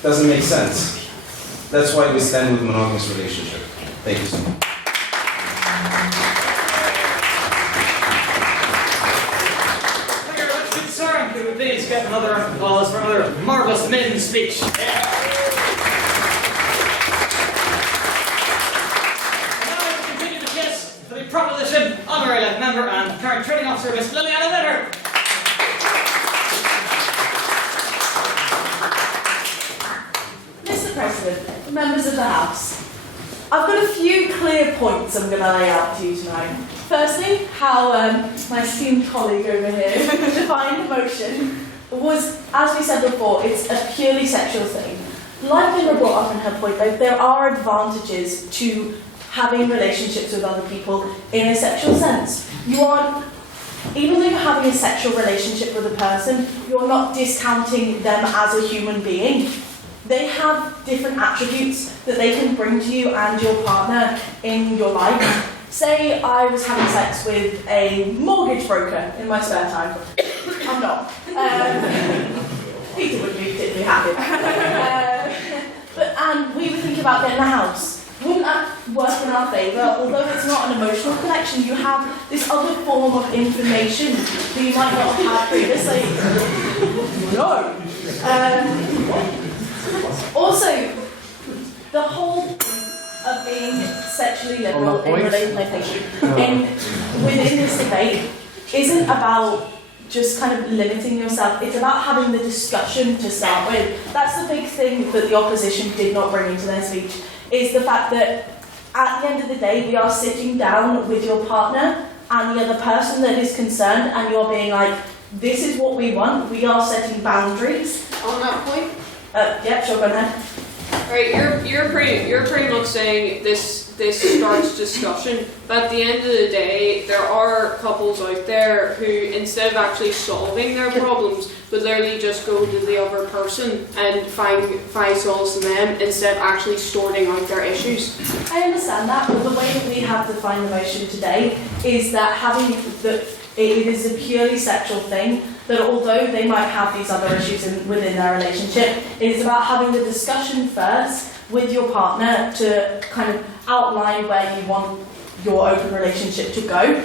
Doesn't make sense. That's why we stand with monogamous relationship. Thank you so much. Thank you very much, good sir. Could we please get another applause for another marvellous maiden speech? Proposition, Honorary Elect Member and current Training Officer, Miss Liliana Litter. Mr. President, members of the House, I've got a few clear points I'm going to lay out to you tonight. Firstly, how my esteemed colleague over here defined emotion was, as we said before, it's a purely sexual thing. Like Linda brought up in her point, there are advantages to having relationships with other people in a sexual sense. You aren't, even though you're having a sexual relationship with a person, you're not discounting them as a human being. They have different attributes that they can bring to you and your partner in your life. Say I was having sex with a mortgage broker in my spare time. I'm not. Peter would be particularly happy. And we were thinking about getting a house. Wouldn't that work in our favour? Although it's not an emotional connection, you have this other form of information that you might not have had previously. No. Also, the whole of being sexually liberal in relation within this debate isn't about just kind of limiting yourself. It's about having the discussion to start with. That's the big thing that the opposition did not bring into their speech, is the fact that at the end of the day, we are sitting down with your partner and the other person that is concerned, and you're being like, this is what we want, we are setting boundaries. On that point? Yeah, sure, go ahead. Right, you're pretty much saying this starts discussion, but at the end of the day, there are couples out there who, instead of actually solving their problems, would literally just go to the other person and find solace in them instead of actually sorting out their issues. I understand that, but the way that we have defined the motion today is that it is a purely sexual thing, that although they might have these other issues within their relationship, it is about having the discussion first with your partner to kind of outline where you want your open relationship to go.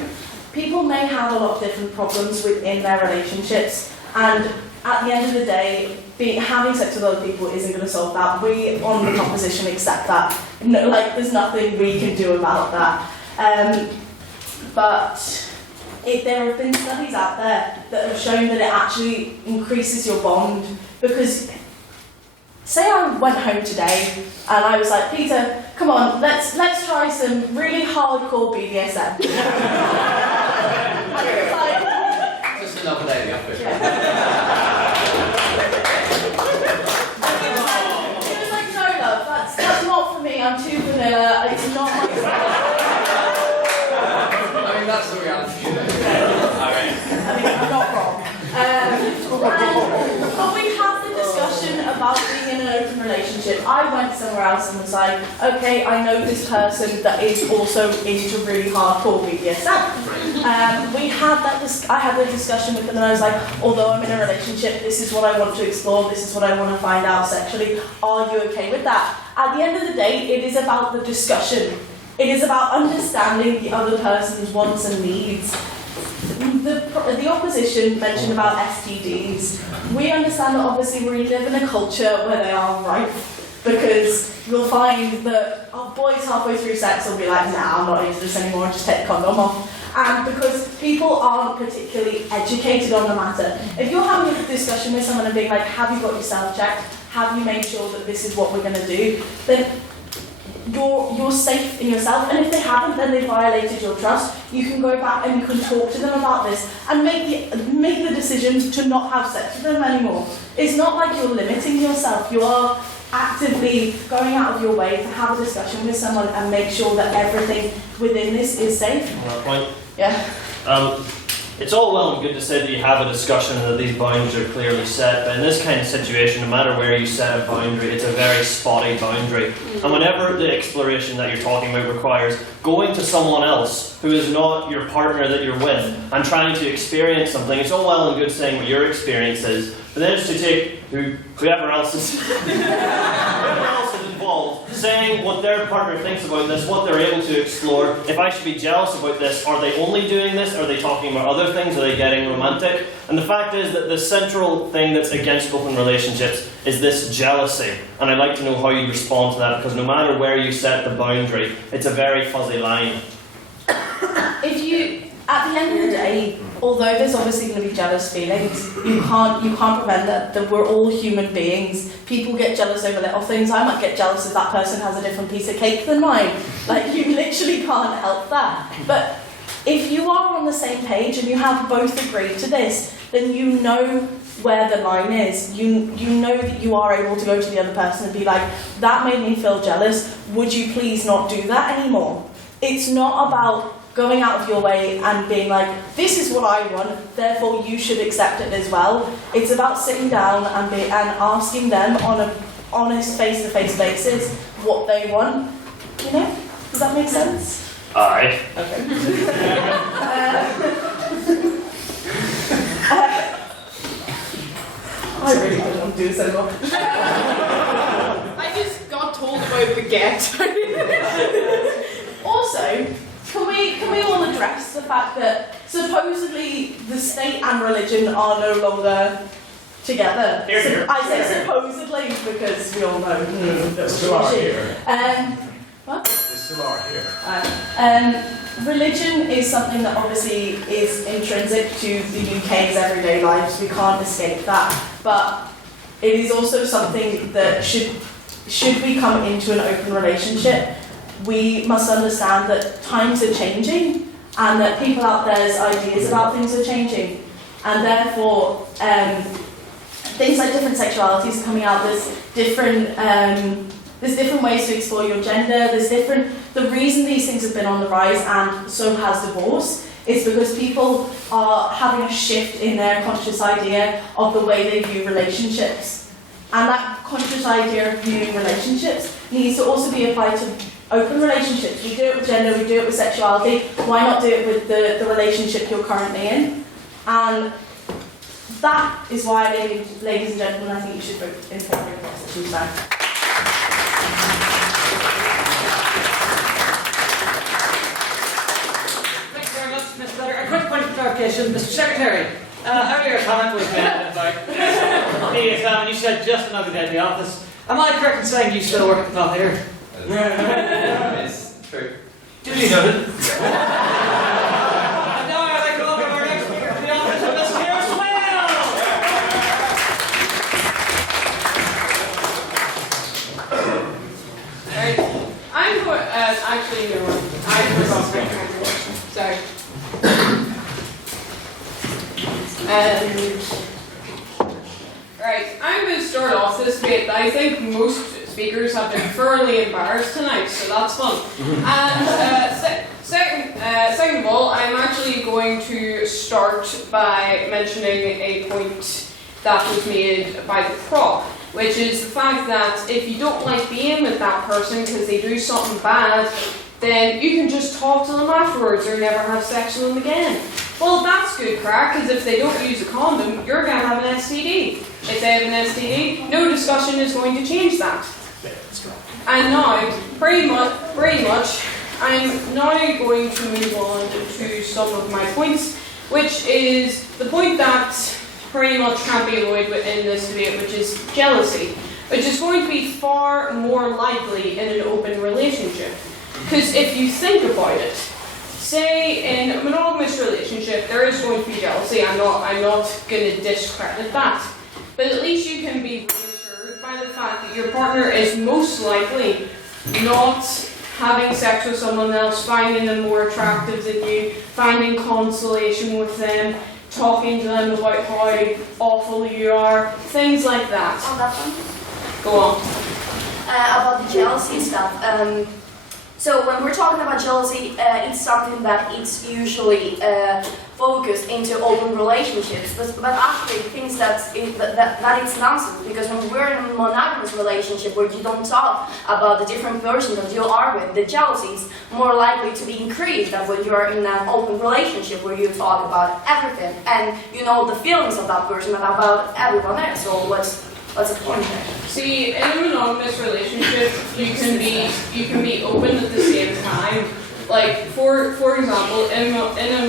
People may have a lot of different problems within their relationships, and at the end of the day, having sex with other people isn't going to solve that. We, on the proposition, accept that. No, there's nothing we can do about that. But there have been studies out there that have shown that it actually increases your bond, because say I went home today and I was like, Peter, come on, let's try some really hardcore BDSM. Just another day in the office. He was like, no love, that's not for me, I'm too vanilla, it's not my style. I mean, that's the reality. I mean, I'm not wrong. But we had the discussion about being in an open relationship. I went somewhere else and was like, okay, I know this person that is also into really hardcore BDSM. I had the discussion with them and I was like, although I'm in a relationship, this is what I want to explore, this is what I want to find out sexually. Are you okay with that? At the end of the day, it is about the discussion. It is about understanding the other person's wants and needs. The opposition mentioned about STDs. We understand that obviously we live in a culture where they are rife, because you'll find that boys halfway through sex will be like, nah, I'm not into this anymore, just take the condom off. And because people aren't particularly educated on the matter. If you're having a discussion with someone and being like, have you got yourself checked? Have you made sure that this is what we're going to do? Then you're safe in yourself, and if they haven't, then they violated your trust. You can go back and you can talk to them about this and make the decision to not have sex with them anymore. It's not like you're limiting yourself. You are actively going out of your way to have a discussion with someone and make sure that everything within this is safe. On that point, yeah. It's all well and good to say that you have a discussion and that these boundaries are clearly set, but in this kind of situation, no matter where you set a boundary, it's a very spotty boundary. And whenever the exploration that you're talking about requires going to someone else who is not your partner that you're with and trying to experience something, it's all well and good saying what your experience is, but then it's to take whoever else is involved, saying what their partner thinks about this, what they're able to explore. If I should be jealous about this, are they only doing this? Are they talking about other things? Are they getting romantic? And the fact is that the central thing that's against open relationships is this jealousy. And I'd like to know how you respond to that, because no matter where you set the boundary, it's a very fuzzy line. At the end of the day, although there's obviously going to be jealous feelings, you can't prevent that we're all human beings. People get jealous over little things. I might get jealous if that person has a different piece of cake than mine. You literally can't help that. But if you are on the same page and you have both agreed to this, then you know where the line is. You know that you are able to go to the other person and be like, that made me feel jealous. Would you please not do that anymore? It's not about going out of your way and being like, this is what I want, therefore you should accept it as well. It's about sitting down and asking them on an honest face-to-face basis what they want. You know? Does that make sense? Aye. Okay. I really don't want to do this anymore. I just got told about the get. Also, can we all address the fact that supposedly the state and religion are no longer together? Here, here. I say supposedly because we all know. They still are here. What? They still are here. Religion is something that obviously is intrinsic to the UK's everyday lives. We can't escape that. But it is also something that should we come into an open relationship, we must understand that times are changing and that people out there's ideas about things are changing. And therefore, things like different sexualities are coming out, there's different There's different ways to explore your gender. The reason these things have been on the rise, and so has divorce, is because people are having a shift in their conscious idea of the way they view relationships. And that conscious idea of viewing relationships needs to also be applied to open relationships. We do it with gender, we do it with sexuality. Why not do it with the relationship you're currently in? And that is why, ladies and gentlemen, I think you should vote in favour of the Constitution now. Thank you very much, Ms. Letter. A quick point of clarification, Mr. Secretary. Earlier comment was made about the exam, and you said just another day in the office. Am I correct in saying you still work at the top here? It's true. Duly noted. And now I'd like to welcome our next speaker to the office, Ms. Kira Swale. Right. I'm going. Actually, no. I forgot my camera. Sorry. Right. I'm going to start off this bit. I think most speakers have been thoroughly embarrassed tonight, so that's fun. And second of all, I'm actually going to start by mentioning a point that was made by the prop, which is the fact that if you don't like being with that person because they do something bad, then you can just talk to them afterwards or never have sex with them again. Well, that's good crack, because if they don't use a condom, you're going to have an STD. If they have an STD, no discussion is going to change that. And now, pretty much, I'm now going to move on to some of my points, which is the point that pretty much can't be avoided in this debate, which is jealousy, which is going to be far more likely in an open relationship. Because if you think about it, say in a monogamous relationship, there is going to be jealousy. I'm not going to discredit that. But at least you can be reassured by the fact that your partner is most likely not having sex with someone else, finding them more attractive than you, finding consolation with them, talking to them about how awful you are, things like that. On that one? Go on. About the jealousy stuff. So when we're talking about jealousy, it's something that it's usually focused into open relationships, but actually things that it's nonsense, because when we're in a monogamous relationship where you don't talk about the different person that you are with, the jealousy is more likely to be increased than when you're in an open relationship where you talk about everything and you know the feelings of that person and about everyone else. So what's the point there? See, in a monogamous relationship, you can be open at the same time. Like, for example, in a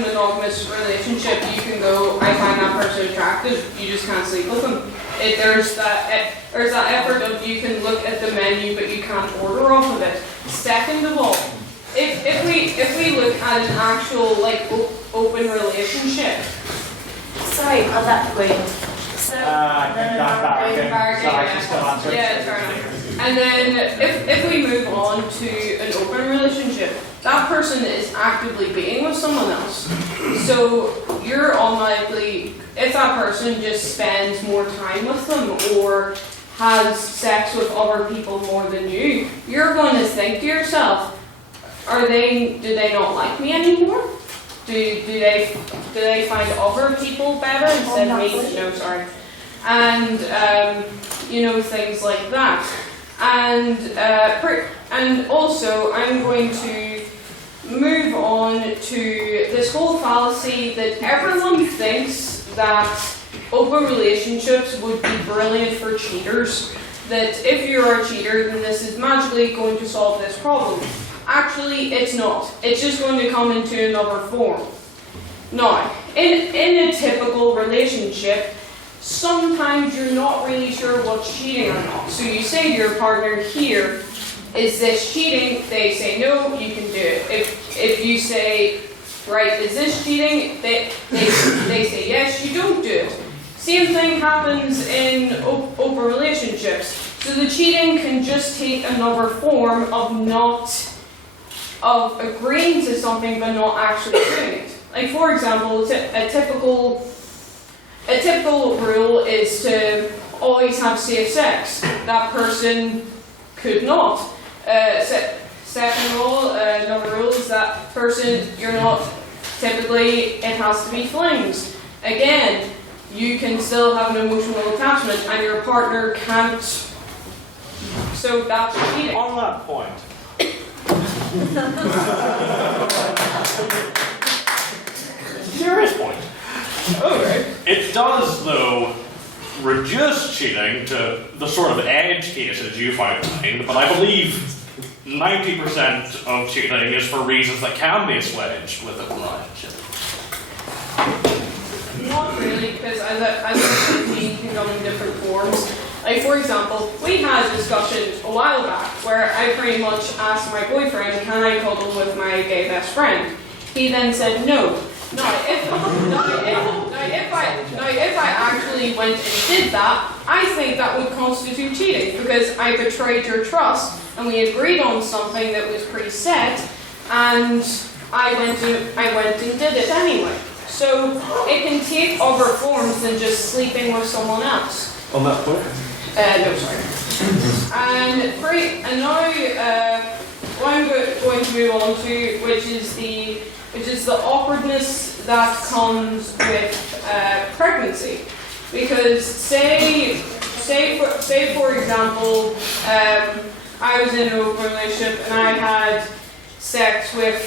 monogamous relationship, you can go, I find that person attractive, you just can't sleep with them. There's that effort of you can look at the menu, but you can't order off of it. Second of all, if we look at an actual open relationship. Sorry, on that point. And then if we move on to an open relationship, that person is actively being with someone else. So you're unlikely, if that person just spends more time with them or has sex with other people more than you, you're going to think to yourself, do they not like me anymore? Do they find other people better instead of me? No, sorry. And things like that. And also, I'm going to move on to this whole fallacy that everyone thinks that open relationships would be brilliant for cheaters. That if you're a cheater, then this is magically going to solve this problem. Actually, it's not. It's just going to come into another form. Now, in a typical relationship, sometimes you're not really sure what's cheating or not. So you say to your partner, here, is this cheating? They say no, you can do it. If you say, right, is this cheating? They say yes, you don't do it. Same thing happens in open relationships. So the cheating can just take another form of agreeing to something but not actually doing it. Like, for example, a typical rule is to always have safe sex. That person could not. Second rule, another rule is that person you're not, typically it has to be flings. Again, you can still have an emotional attachment and your partner can't, so that's cheating. On that point, serious point. Okay. It does, though, reduce cheating to the sort of edge cases you've outlined, but I believe 90% of cheating is for reasons that can be assuaged with a relationship. Not really, because as a cheating can come in different forms. Like, for example, we had a discussion a while back where I pretty much asked my boyfriend, can I cuddle with my gay best friend? He then said no. Now, if I actually went and did that, I think that would constitute cheating because I betrayed your trust and we agreed on something that was preset, and I went and did it anyway. So it can take other forms than just sleeping with someone else. On that point? No, sorry. And now what I'm going to move on to, which is the awkwardness that comes with pregnancy. Because say for example, I was in an open relationship and I had sex with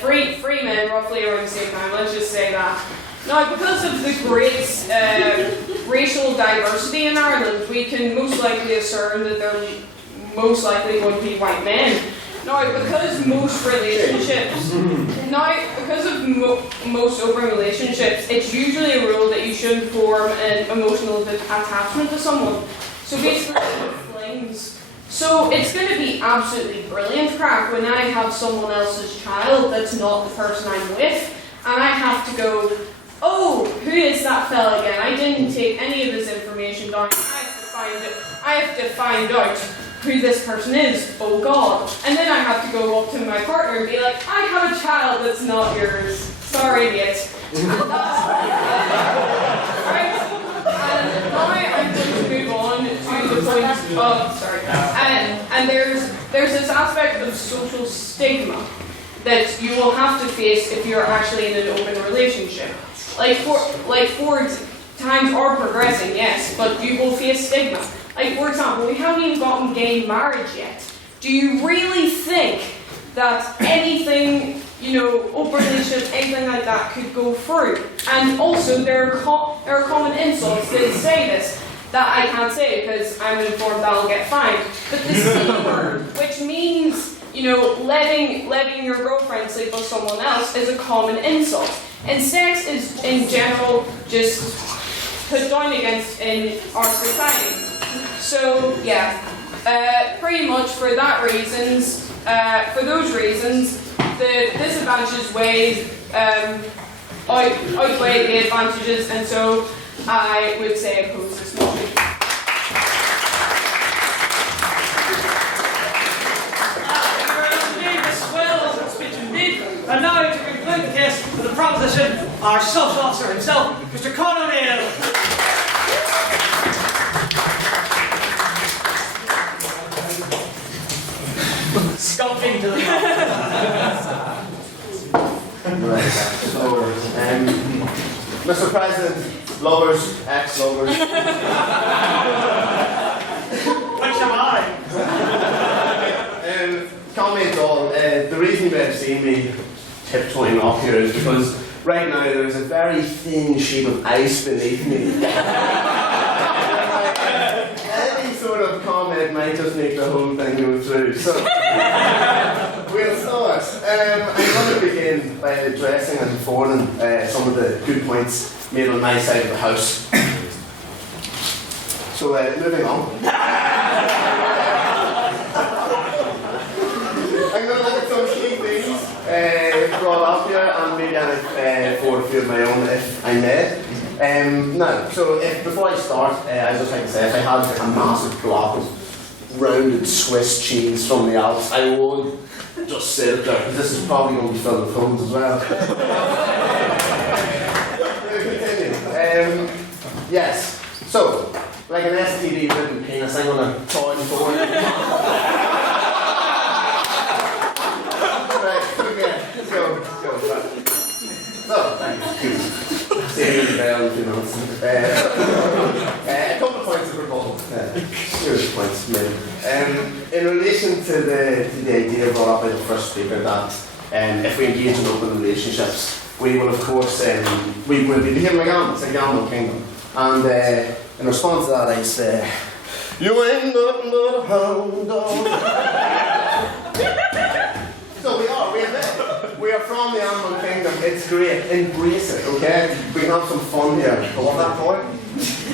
three men roughly around the same time. Let's just say that. Now, because of the great racial diversity in Ireland, we can most likely assume that they're most likely going to be white men. Now, because most relationships, most open relationships, it's usually a rule that you shouldn't form an emotional attachment to someone. So basically, flings. So it's going to be absolutely brilliant crack when I have someone else's child that's not the person I'm with, and I have to go, oh, who is that fella again? I didn't take any of his information down. I have to find out who this person is. Oh God! And then I have to go up to my partner and be like, I have a child that's not yours. Sorry, mate. Right. And now I'm going to move on to the point of and there's this aspect of social stigma that you will have to face if you're actually in an open relationship. Like for times are progressing, yes, but you will face stigma. Like, for example, we haven't even gotten gay marriage yet. Do you really think that anything, open relationship, anything like that could go through? And also, there are common insults that say this that I can't say because I'm informed that I'll get fined. But the C word, which means, letting your girlfriend sleep with someone else, is a common insult. And sex is, in general, just put down against in our society. So yeah, pretty much for those reasons, the disadvantages outweigh the advantages, and so I would say oppose this motion. And now to conclude the case for the proposition, our social officer himself, Mr. Con O'Neill. Sculpting to the Right, so, Mr. President, lovers, ex-lovers. Which am I? Comment all, the reason you may have seen me tiptoeing up here is because right now there is a very thin sheet of ice beneath me. Any sort of comment might just make the whole thing go through. So we'll start. I'm going to begin by addressing and informing some of the good points made on my side of the house. So moving on. I'm going to look at some key things brought up here and maybe I'll forward a few of my own if I may. Now, so before I start, I just like to say if I had a massive block of rounded Swiss cheese from the Alps, I would just sit there, because this is probably going to be filled with holes as well. Continue. Yes, so like an STD ridden penis, I'm going to try and forward Stay in bell in 2 minutes. A couple of points of rebuttal. Serious points made. In relation to the idea brought up by the first speaker that if we engage in open relationships, we will of course we will be behaving like animals, like the animal kingdom. And in response to that, I say, you ain't nothing but a hound dog. So we are there. We are from the animal kingdom. It's great. Embrace it, okay? We can have some fun here. At that point.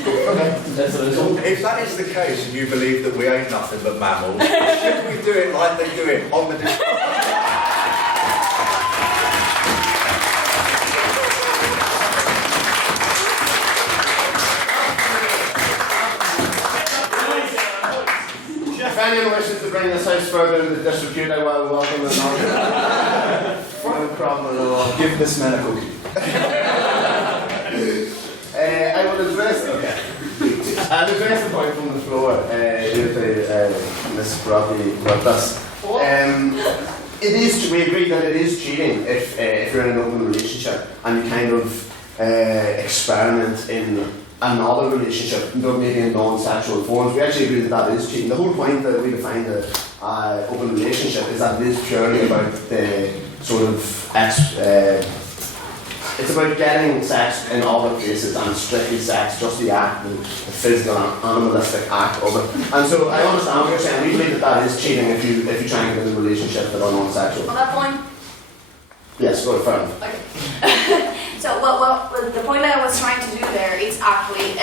Okay. So if that is the case and you believe that we ain't nothing but mammals, should we do it like they do it on the display? If anyone wishes to bring this house further into disrepute, I will welcome them. No problem at all. Give this man a cookie. I will address I'll address the point from the floor due to Ms. Brodley with us. It is. We agree that it is cheating if you're in an open relationship and you kind of experiment in another relationship, maybe in non-sexual forms. We actually agree that that is cheating. The whole point that we define the open relationship is that it is purely about the sort of it's about getting sex in other places and strictly sex, just the act, the physical, animalistic act of it. And so I understand what you're saying. We believe that that is cheating if you try and get in a relationship that are non-sexual. On that point? Yes, go ahead. Okay. So, the point that I was trying to do there is actually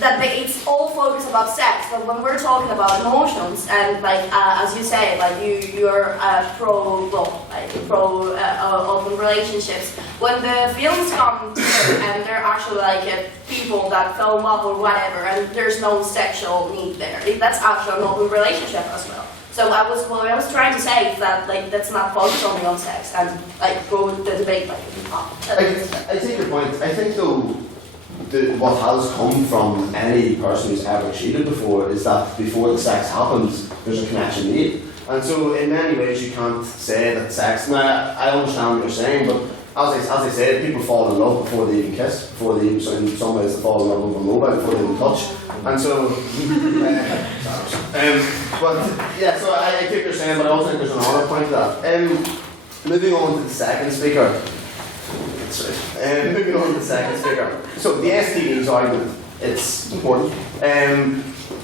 that it's all focused about sex, but when we're talking about emotions and like as you say, like you're pro open relationships. When the feelings come together and they're actually like people that fell in love or whatever, and there's no sexual need there, that's actually an open relationship as well. So what I was trying to say is that like that's not focused only on sex and like go with the debate like. I take your point. I think though. What has come from any person who's ever cheated before is that before the sex happens, there's a connection made. And so in many ways you can't say that sex, now I understand what you're saying, but as I said, people fall in love before they even kiss, before they even, so in some ways they fall in love over mobile before they even touch. And so, but yeah, so I take what you're saying, but I also think there's another point to that. Moving on to the second speaker. Moving on to the second speaker. So the STDs argument, it's important.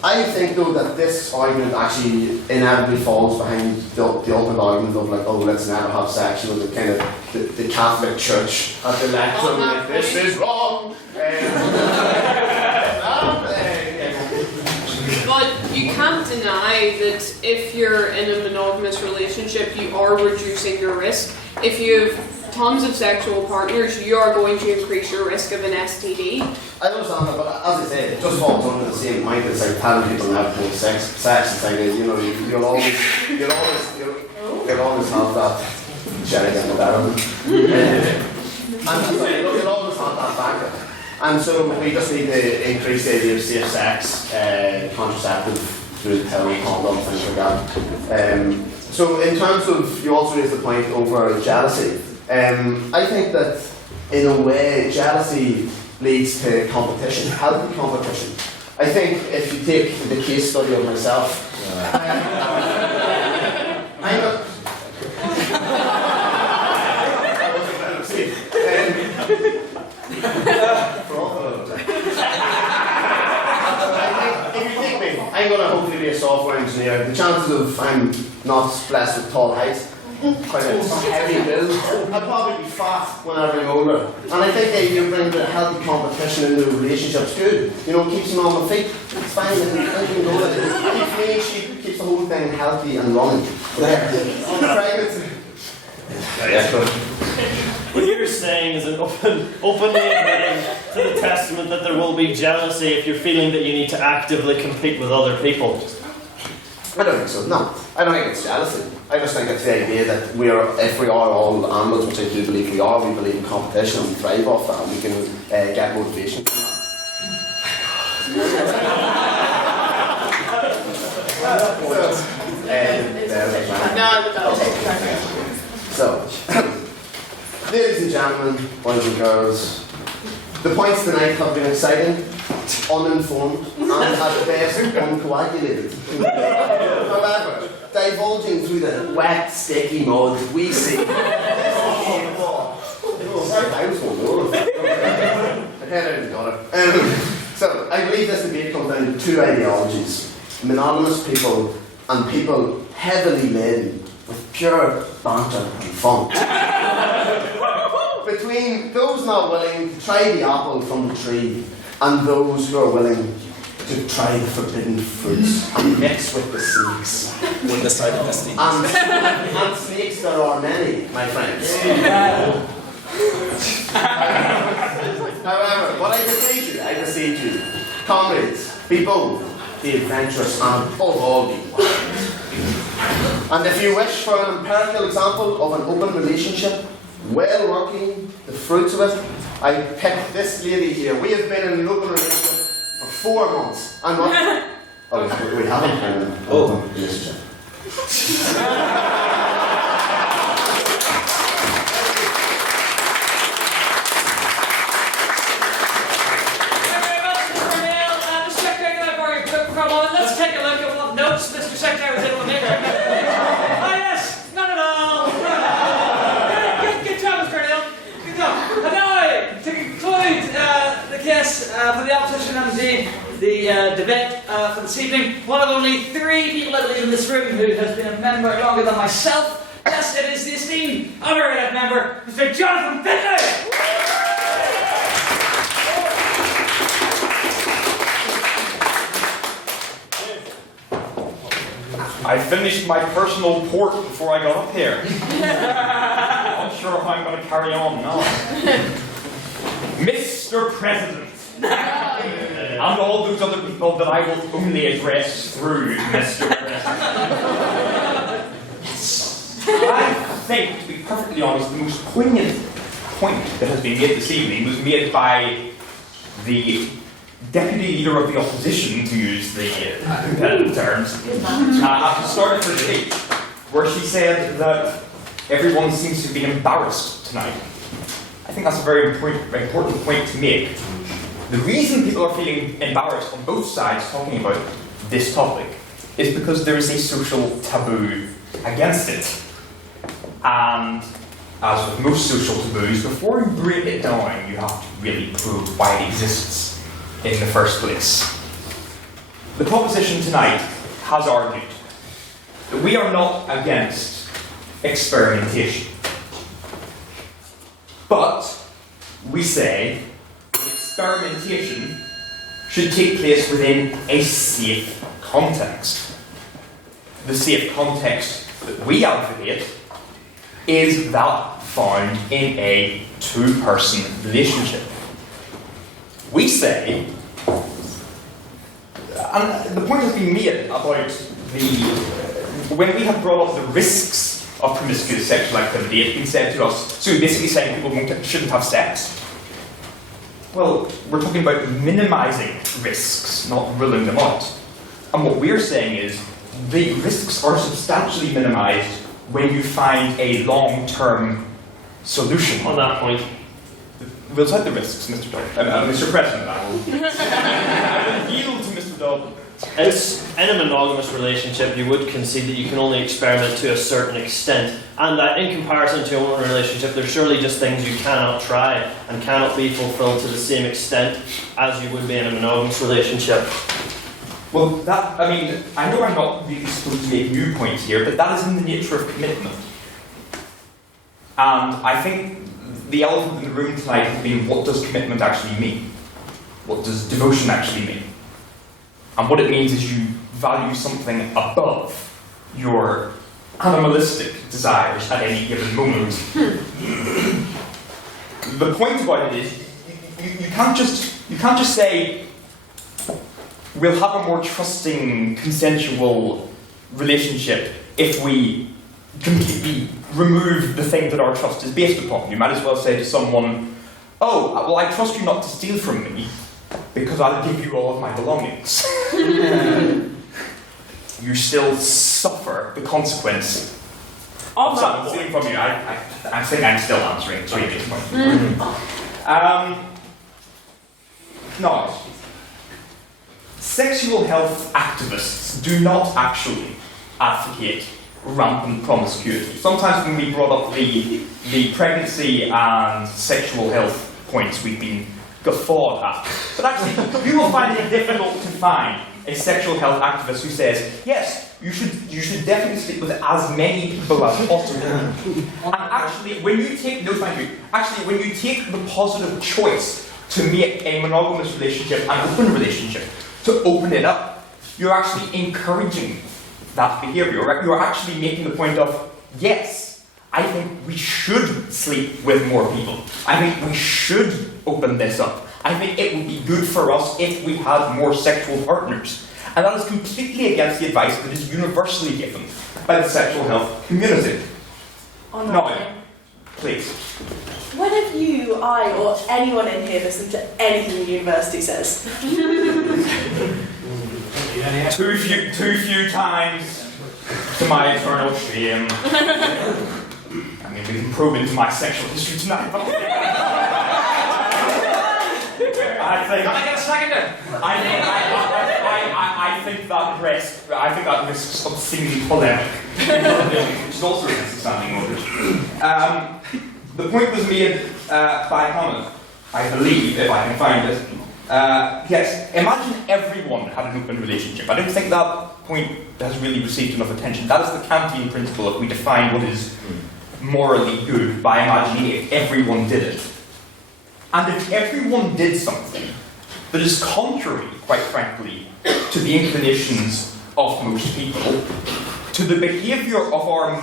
I think though that this argument actually inevitably falls behind the ultimate argument of like, oh, let's never have sex, you know, the kind of the Catholic Church at the lectern, like, this is wrong. But you can't deny that if you're in a monogamous relationship, you are reducing your risk. If you have tons of sexual partners, you are going to increase your risk of an STD. I understand that, but as I say, it just falls under the same point. It's like telling people never to have sex. It's like, you know, you'll always have that Jerry getting the better. And you'll always have that factor. And so we just need to increase the idea of safe sex, contraceptive through the pill, condom, things like that. So in terms of, you also raised the point over jealousy. I think that in a way jealousy leads to competition, healthy competition. I think if you take the case study of myself, I'm going to hopefully be a software engineer. The chances of I'm not blessed with tall height, quite a heavy build, I'll probably be fat whenever I'm older. And I think that you bring the healthy competition into the relationship's good. You know, keeps me on my feet. It's fine. Keeps me, keeps the whole thing healthy and running. There. What you're saying is an openly admitting to the testament that there will be jealousy if you're feeling that you need to actively compete with other people. I don't think so, no. I don't think it's jealousy. I just think it's the idea that if we are all animals, which I do believe we are, we believe in competition and we thrive off that and we can get motivation from that. So, ladies and gentlemen, boys and girls, The points tonight have been exciting, uninformed, and at best uncoagulated. However, divulging through the wet, sticky mud, we see. I was one more. So, I believe this debate comes down to two ideologies: monogamous people and people heavily laden with pure banter and fun. Between those not willing to try the apple from the tree and those who are willing to try the forbidden fruits and mix with the snakes. One side of the snakes. And snakes there are many, my friends. However, what I beseech you, comrades, be bold, be adventurous, and above all be wise. And if you wish for an empirical example of an open relationship, well working, the fruits of it, I picked this lady here. We have been in an open relationship for 4 months. And what? Oh, we haven't been in an open relationship. Let's take a look at what notes Mr. Secretary was able to make. Oh yes, not at all. Good job, Mr. Neil. Good job. And now, to conclude the case for the opposition and the debate for this evening, one of only 3 people, I believe, in this room who has been a member longer than myself. Yes, it is the esteemed honorary member, Mr. Jonathan Finlay. I finished my personal port before I got up here. Not sure if I'm going to carry on now. Mr. President, and all those other people that I will only address through Mr. President. I think, to be perfectly honest, the most poignant point that has been made this evening was made by the Deputy Leader of the Opposition, to use the competitive terms, at the start of her debate, where she said that everyone seems to be embarrassed tonight. I think that's a very important point to make. The reason people are feeling embarrassed on both sides talking about this topic is because there is a social taboo against it. And as with most social taboos, before you break it down, you have to really prove why it exists in the first place. The proposition tonight has argued that we are not against experimentation. But we say that experimentation should take place within a safe context. The safe context that we advocate is that found in a two-person relationship. We say, and the point has been made about when we have brought up the risks of promiscuous sexual activity, it's been said to us, so we're basically saying people shouldn't have sex. Well, we're talking about minimising risks, not ruling them out. And what we're saying is, the risks are substantially minimised when you find a long-term solution. On that point. We'll take the risks, Mr. President. I will yield to Mr. Dobb. It's in a monogamous relationship, you would concede that you can only experiment to a certain extent, and that in comparison to a open relationship, there's surely just things you cannot try and cannot be fulfilled to the same extent as you would be in a monogamous relationship. Well, that, I mean, I know I'm not really supposed to make new points here, but that is in the nature of commitment. And I think the elephant in the room tonight has been, what does commitment actually mean? What does devotion actually mean? And what it means is you value something above your animalistic desires at any given moment. The point about it is, you can't just say, we'll have a more trusting, consensual relationship if we completely remove the thing that our trust is based upon. You might as well say to someone, oh, well, I trust you not to steal from me because I'll give you all of my belongings. You still suffer the consequence of someone stealing from you. I think I'm still answering the previous point. Now, sexual health activists do not actually advocate rampant promiscuity. Sometimes when we brought up the pregnancy and sexual health points, we've been guffawed at. But actually, you will find it difficult to find a sexual health activist who says, yes, you should definitely sleep with as many people as possible. And actually, when you take when you take the positive choice to make a monogamous relationship an open relationship, to open it up, you're actually encouraging that behaviour. You're actually making the point of, yes, I think we should sleep with more people. I think we should open this up. I think it would be good for us if we had more sexual partners. And that is completely against the advice that is universally given by the sexual health community. Now, please. When have you, I, or anyone in here listened to anything the university says? Too few times, to my eternal shame. I mean, we can probe into my sexual history tonight, but I think. Can I get a second there? I think that risks obscene polemic, which is also against the standing order. The point was made by Hammond, I believe, if I can find it. Yes, imagine everyone had an open relationship. I don't think that point has really received enough attention. That is the Kantian principle if we define what is morally good by imagining if everyone did it. And if everyone did something that is contrary, quite frankly, to the inclinations of most people, to the behaviour of our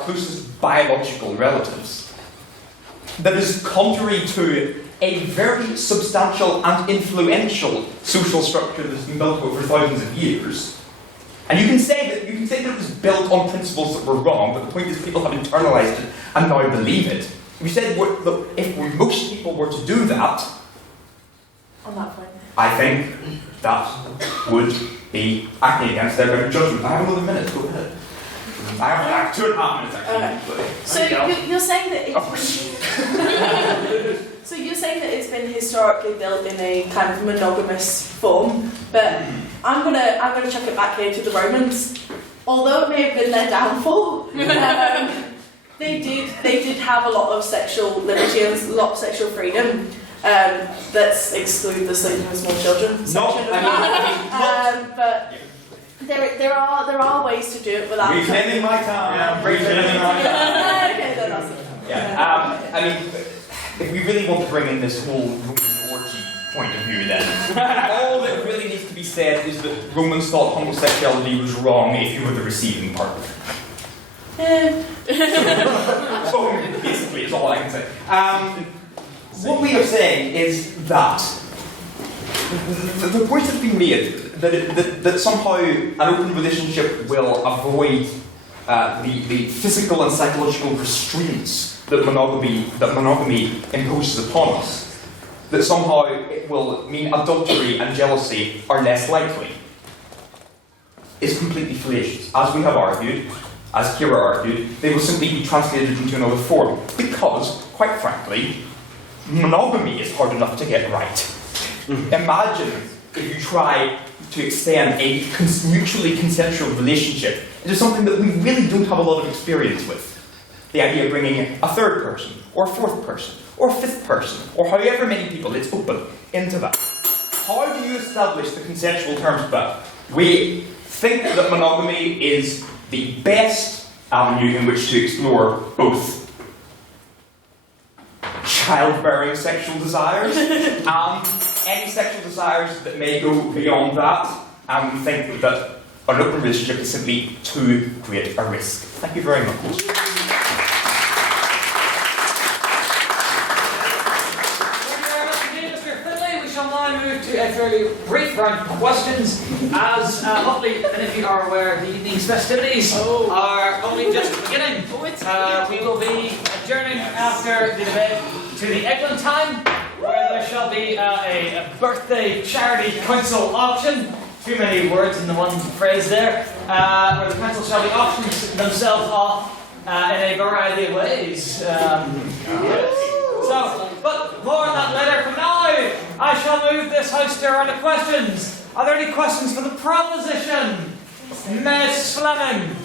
closest biological relatives, that is contrary to a very substantial and influential social structure that's been built over thousands of years. And you can say that it was built on principles that were wrong, but the point is people have internalised it and now believe it. We said if most people were to do that, On that point. I think that would be acting against their better judgment. I have another minute, go ahead. I have 2.5 minutes actually. So you're saying that so you're saying that it's been historically built in a kind of monogamous form, but I'm gonna chuck it back here to the Romans. Although it may have been their downfall, they did have a lot of sexual liberty and a lot of sexual freedom. Let's exclude the sleeping with small children section but there are ways to do it without. Reclaiming my time. Reclaiming my time. Okay, then that's it. Yeah. I mean, if we really want to bring in this whole Roman orgy point of view, then all that really needs to be said is that Romans thought homosexuality was wrong if you were the receiving partner. So basically, is all I can say. What we are saying is that the point has been made that somehow an open relationship will avoid the physical and psychological restraints that monogamy imposes upon us. That somehow it will mean adultery and jealousy are less likely. Is completely fallacious. As we have argued, as Kira argued, they will simply be translated into another form. Because, quite frankly, monogamy is hard enough to get right. Imagine if you try to extend a mutually consensual relationship into something that we really don't have a lot of experience with. The idea of bringing a third person, or a fourth person, or a fifth person, or however many people it's open into that. How do you establish the consensual terms of that? We think that monogamy is the best avenue in which to explore both childbearing sexual desires and any sexual desires that may go beyond that, and we think that an open relationship is simply too great a risk. Thank you very much. To a fairly brief round of questions, as hopefully any of you are aware, the evening's festivities are only just beginning. We will be adjourning after the debate to the Eglin time, where there shall be a birthday charity council auction. Too many words in the one phrase there, where the council shall be auctioning themselves off in a variety of ways. But more on that later. For now, I shall moved this house there are any questions? Are there any questions for the proposition? Miss Fleming.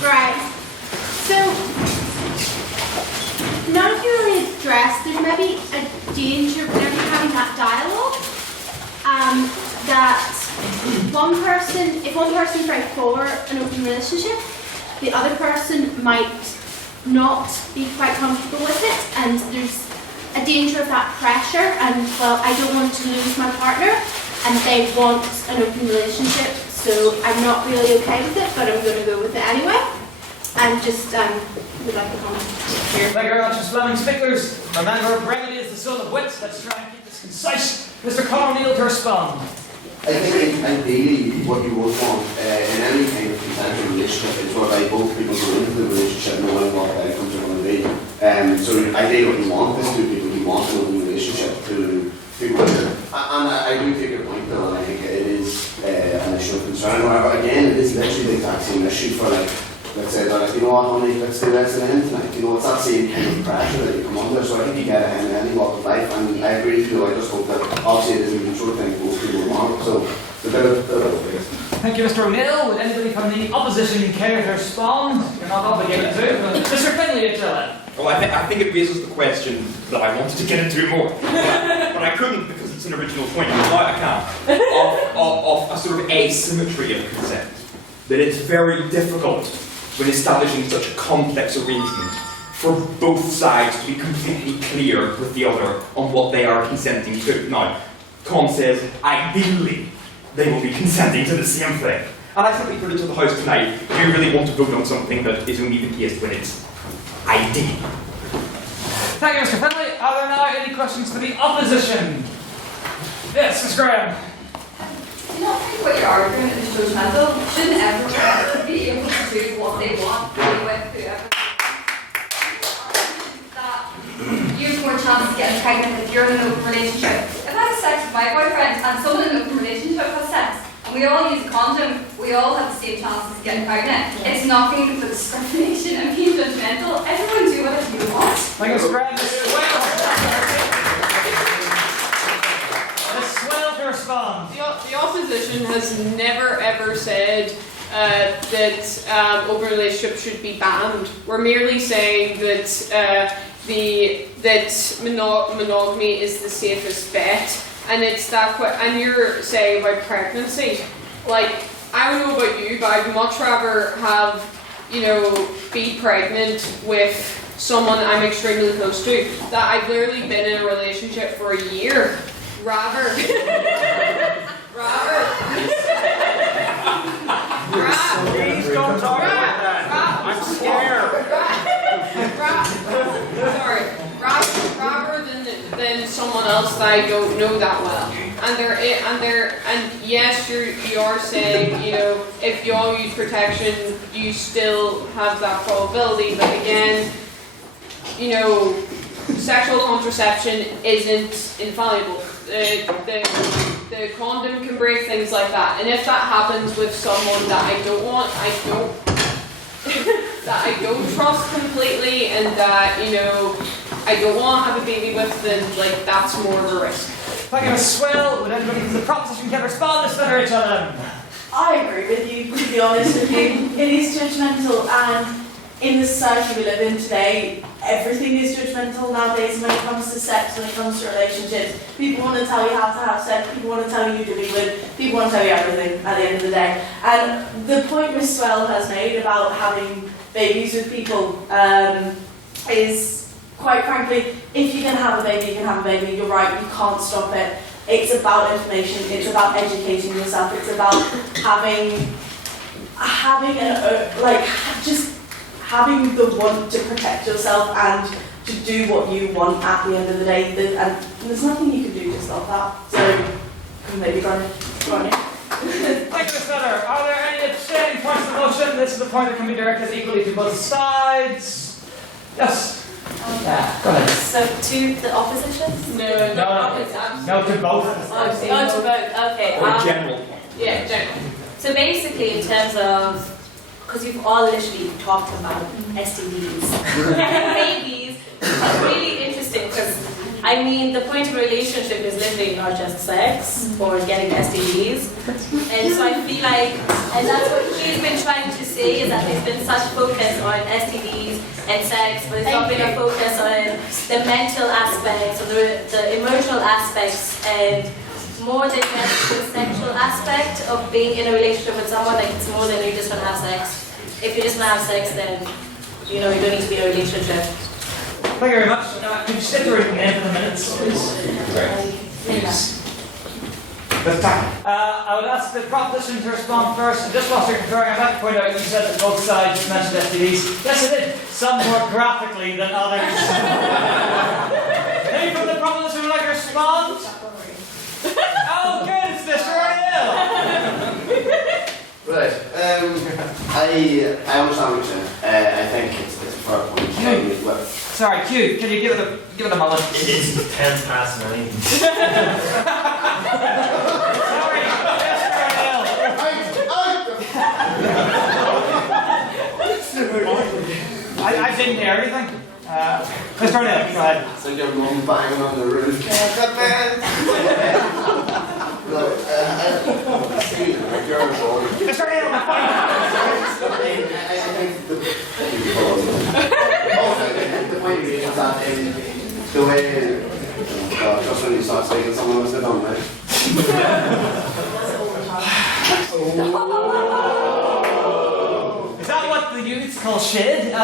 Right. So, none of you really addressed, there's maybe a danger whenever you're having that dialogue, that if one person's very for an open relationship, the other person might not be quite comfortable with it, and there's a danger of that pressure, and well, I don't want to lose my partner, and they want an open relationship, so I'm not really okay with it, but I'm going to go with it anyway. And just would like to comment here. Thank you very much, Ms. Fleming. Speakers, remember, brevity is the soul of wit. Let's try and keep this concise. Mr. Connell to respond. I think ideally what you would want in any kind of consensual relationship is whereby both people go into the relationship knowing what outcomes are going to be. So ideally what you want is two people who want an open relationship to go into. And I do take your point though, and I think it is an issue of concern. However, again, it is literally the exact same issue for like, let's say that, like, you know what, honey, let's do this and then tonight. You know, it's that same kind of pressure that you come under. So I think you get it in any walk of life, and I agree with you. I just hope that obviously it is a mutual thing most people want. So it's a bit of a Thank you, Mr. O'Neill. Would anybody from the opposition care to respond? You're not obligated to. Mr. Finley, well, I think it raises the question that I wanted to get into more, but I couldn't because it's an original point. Now I can of a sort of asymmetry of consent. That it's very difficult when establishing such a complex arrangement for both sides to be completely clear with the other on what they are consenting to. Now, Con says, ideally, they will be consenting to the same thing. And I simply put it to the House tonight, do you really want to vote on something that is only the case when it's ideal? Thank you, Mr. Finley. Are there now any questions for the opposition? Yes, Ms. Graham. Do you not think what you're arguing is judgmental? Shouldn't everyone be able to do what they want, really, with whoever? That you have more chance of getting pregnant if you're in an open relationship. If I have sex with my boyfriend and someone in an open relationship has sex, and we all use a condom, we all have the same chances of getting pregnant. It's not going to put discrimination and being judgmental. Everyone do whatever you want. Thank you, Ms. Graham. Respond. The opposition has never ever said that open relationships should be banned. We're merely saying that monogamy is the safest bet, and it's that. And you're saying about pregnancy, like I don't know about you, but I'd much rather have be pregnant with someone I'm extremely close to. That I've literally been in a relationship for a year. Rather, please don't talk about that. I'm scared. Rather than someone else that I don't know that well. And yes, you are saying, if you all use protection, you still have that probability. But again, sexual contraception isn't infallible. The condom can break, things like that, and if that happens with someone that I don't trust completely, and that I don't want to have a baby with, then that's more of a risk. Thank you, Ms. Swell. Would anybody from the proposition can respond to Senator HLM? I agree with you, to be honest with you. It is judgmental, and in the society we live in today, everything is judgmental nowadays when it comes to sex, when it comes to relationships. People want to tell you how to have sex, people want to tell you who to be with, people want to tell you everything at the end of the day. And the point Ms. Swell has made about having babies with people is, quite frankly, if you can have a baby, you can have a baby. You're right, you can't stop it. It's about information, it's about educating yourself, it's about having the want to protect yourself and to do what you want at the end of the day. And there's nothing you can do to stop that. So, maybe go on. Thank you, Ms. Miller. Are there any abstaining points of the motion? This is the point that can be directed equally to both sides. Yes? Go ahead. So, to the opposition? No, to both. Oh, to both, okay. Or general. Yeah, general. So basically, in terms of, because you've all literally talked about STDs, babies, but really mean, the point of a relationship is literally not just sex or getting STDs. And so I feel like, and that's what he's been trying to say, is that there's been such focus on STDs and sex, but there's not been a focus on the mental aspects or the emotional aspects, and more than just the sexual aspect of being in a relationship with someone. Like, it's more than you just want to have sex. If you just want to have sex, then you know you don't need to be in a relationship. Thank you very much. Could you step through the name for the minutes, please? I would ask the proposition to respond first. And just whilst you're conferring, I'd like to point out you said that both sides mentioned STDs. Yes, I did. Some more graphically than others. Any from the proposition would like to respond? Oh, good. It's Mr. O'Neill. Right. I understand what you're saying. I think it's a fair point. Sorry, Q. Can you give it a moment? It's 10 past 9. Sorry, Mr. O'Neill. I didn't hear anything. Mr. O'Neill, go ahead. It's like your mum banging on the roof. Mr. O'Neill, the point is that the way just when you start speaking, someone must have done right. Is that what the youths call shit?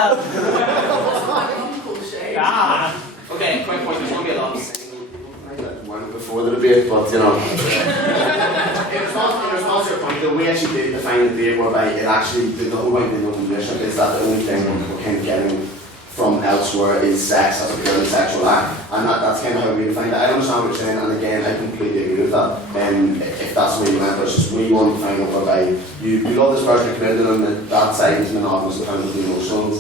Okay, quick point. There's going to be a lot of saying one before the debate, but you know. In response to your point, though, we actually did define the debate whereby it actually, the whole point of the relationship is that the only thing we're kind of getting from elsewhere is sex as a purely sexual act, and that's kind of how we define it. I understand what you're saying, and again, I completely agree with that. If that's the way you went, but it's just we want to find out whereby you love this person, you're committed, and that side is monogamous in terms of the emotional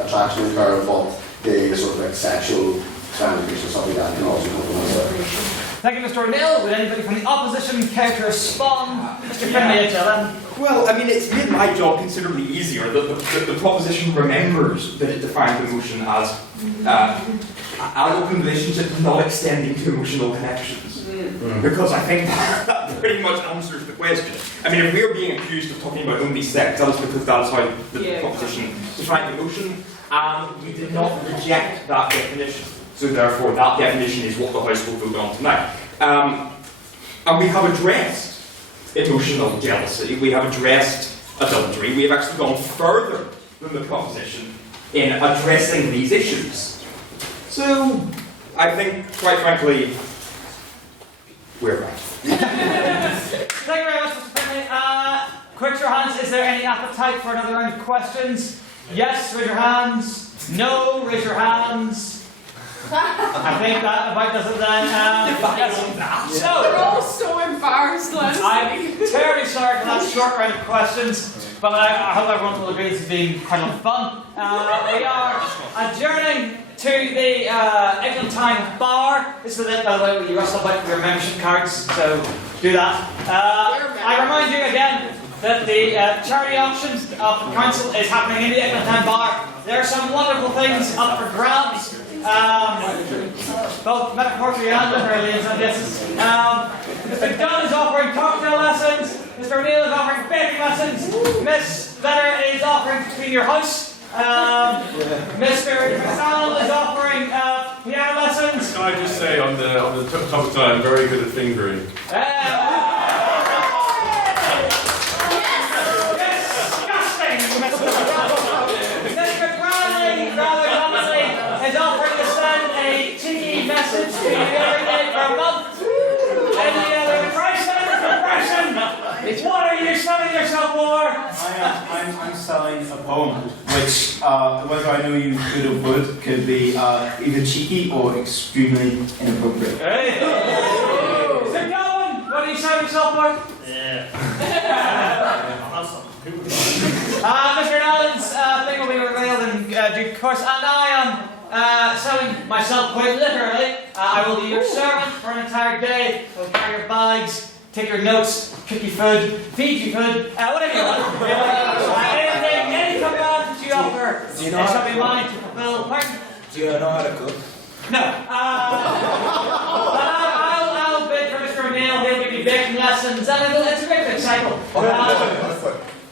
attraction and curve, but the sort of like sexual experimentation or something like that can also come from elsewhere. Thank you, Mr. O'Neill. Would anybody from the opposition care to respond? Mr. Finlay, Well, I mean, it's made my job considerably easier. The proposition remembers that it defined emotion as an open relationship not extending to emotional connections. Because I think that pretty much answers the question. I mean, if we're being accused of talking about only sex, that is because that's how the proposition defined emotion, and we did not reject that definition. So therefore, that definition is what the House will vote on tonight. And we have addressed emotional jealousy, we have addressed adultery, we have actually gone further than the proposition in addressing these issues. So, I think, quite frankly, we're right. Thank you very much, Mr. Finlay. Quick show of hands, is there any appetite for another round of questions? Yes, raise your hands. No, raise your hands. I think that about does it then. So, they're all so embarrassed, honestly. I'm terribly sorry for that short round of questions, but I hope everyone will agree this has been quite a lot of fun. We are adjourning to the Eglantine Bar. This is it, by the way, where you rustle about for your membership cards, so do that. I remind you again that the charity auction of the council is happening in the Eglantine Bar. There are some wonderful things up for grabs. Both metaphorically and literally in some cases. Mr. Dunn is offering cocktail lessons. Mr. O'Neill is offering baking lessons. Miss Vetter is offering to clean your house. Mr. McDonald is offering piano lessons. Can I just say on the topic tonight, I'm very good at fingering. Is offering to send a cheeky message to you every day for a month. Any other impression? What are you selling yourself for? I'm selling a poem, which, whether I know you could or could be either cheeky or extremely inappropriate. Hey! Mr. Gowan, what are you selling yourself for? Mr. Allen's thing will be revealed in due course, and I am selling myself quite literally. I will be your servant for an entire day. I will carry your bags, take your notes, cook you food, feed you food, whatever you want. Any command that you offer is something mine to fulfill. Pardon? Do you know how to cook? No. I'll bid for Mr. O'Neill. He'll give you baking lessons, and it's a great big cycle.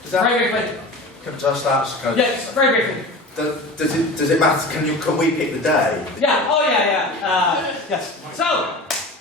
Is that, very briefly. Can I just ask? Yes, very briefly. Does it matter? Can we pick the day? Yeah. Oh yeah. Yes. So,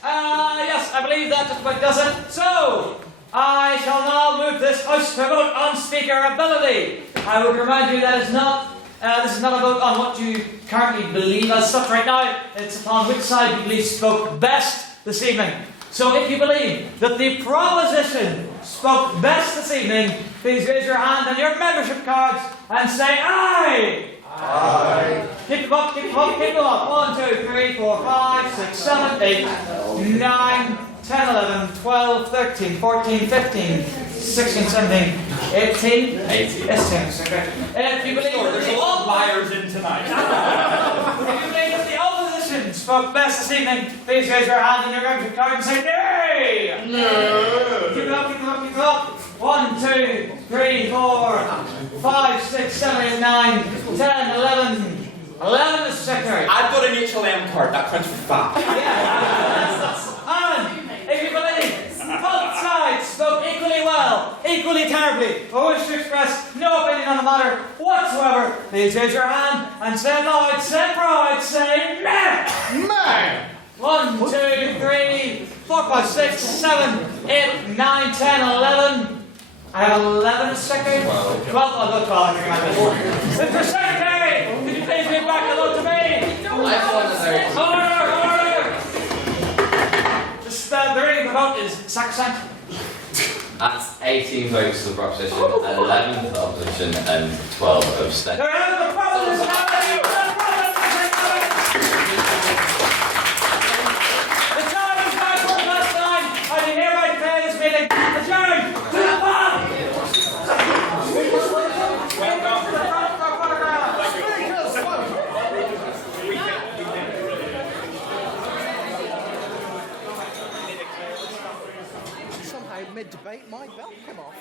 yes, I believe that just about does it. So, I shall now move this House to vote on speaker ability. I would remind you that is not. This is not a vote on what you currently believe as such right now. It's upon which side you believe spoke best this evening. So if you believe that the proposition spoke best this evening, please raise your hand on your membership cards and say aye! Aye. Keep them up, keep them up, keep them up. 1, 2, 3, 4, 5, 6, 7, 8, 9, 10, 11, 12, 13, 14, 15, 16, 17, 18. 18. Yes, okay. If you believe there's a lot of liars in tonight. If you believe that the opposition spoke best this evening, please raise your hand on your membership card and say nay! No! Keep it up, keep it up, keep it up. 1, 2, 3, 4, 5, 6, 7, 8, 9, 10, 11. 11, Mr. Secretary. I've got an HLM card, that counts for 5. And if you believe both sides spoke equally well, equally terribly, or wish to express no opinion on the matter whatsoever, please raise your hand and say loud, say proud, say meh! Meh! 1, 2, 3, 4, 5, 6, 7, 8, 9, 10, 11. I have 11, Mr. Secretary. 12. I'll go 12. Mr. Secretary, could you please read back the vote to me? Order! Just the reading of the vote is sacrosanct. That's 18 votes for the proposition, 11 for the opposition, and 12 abstentions. There is the proposition. The time is back for last time. I hereby declare this meeting adjourned to the bar. Somehow mid-debate my belt came off.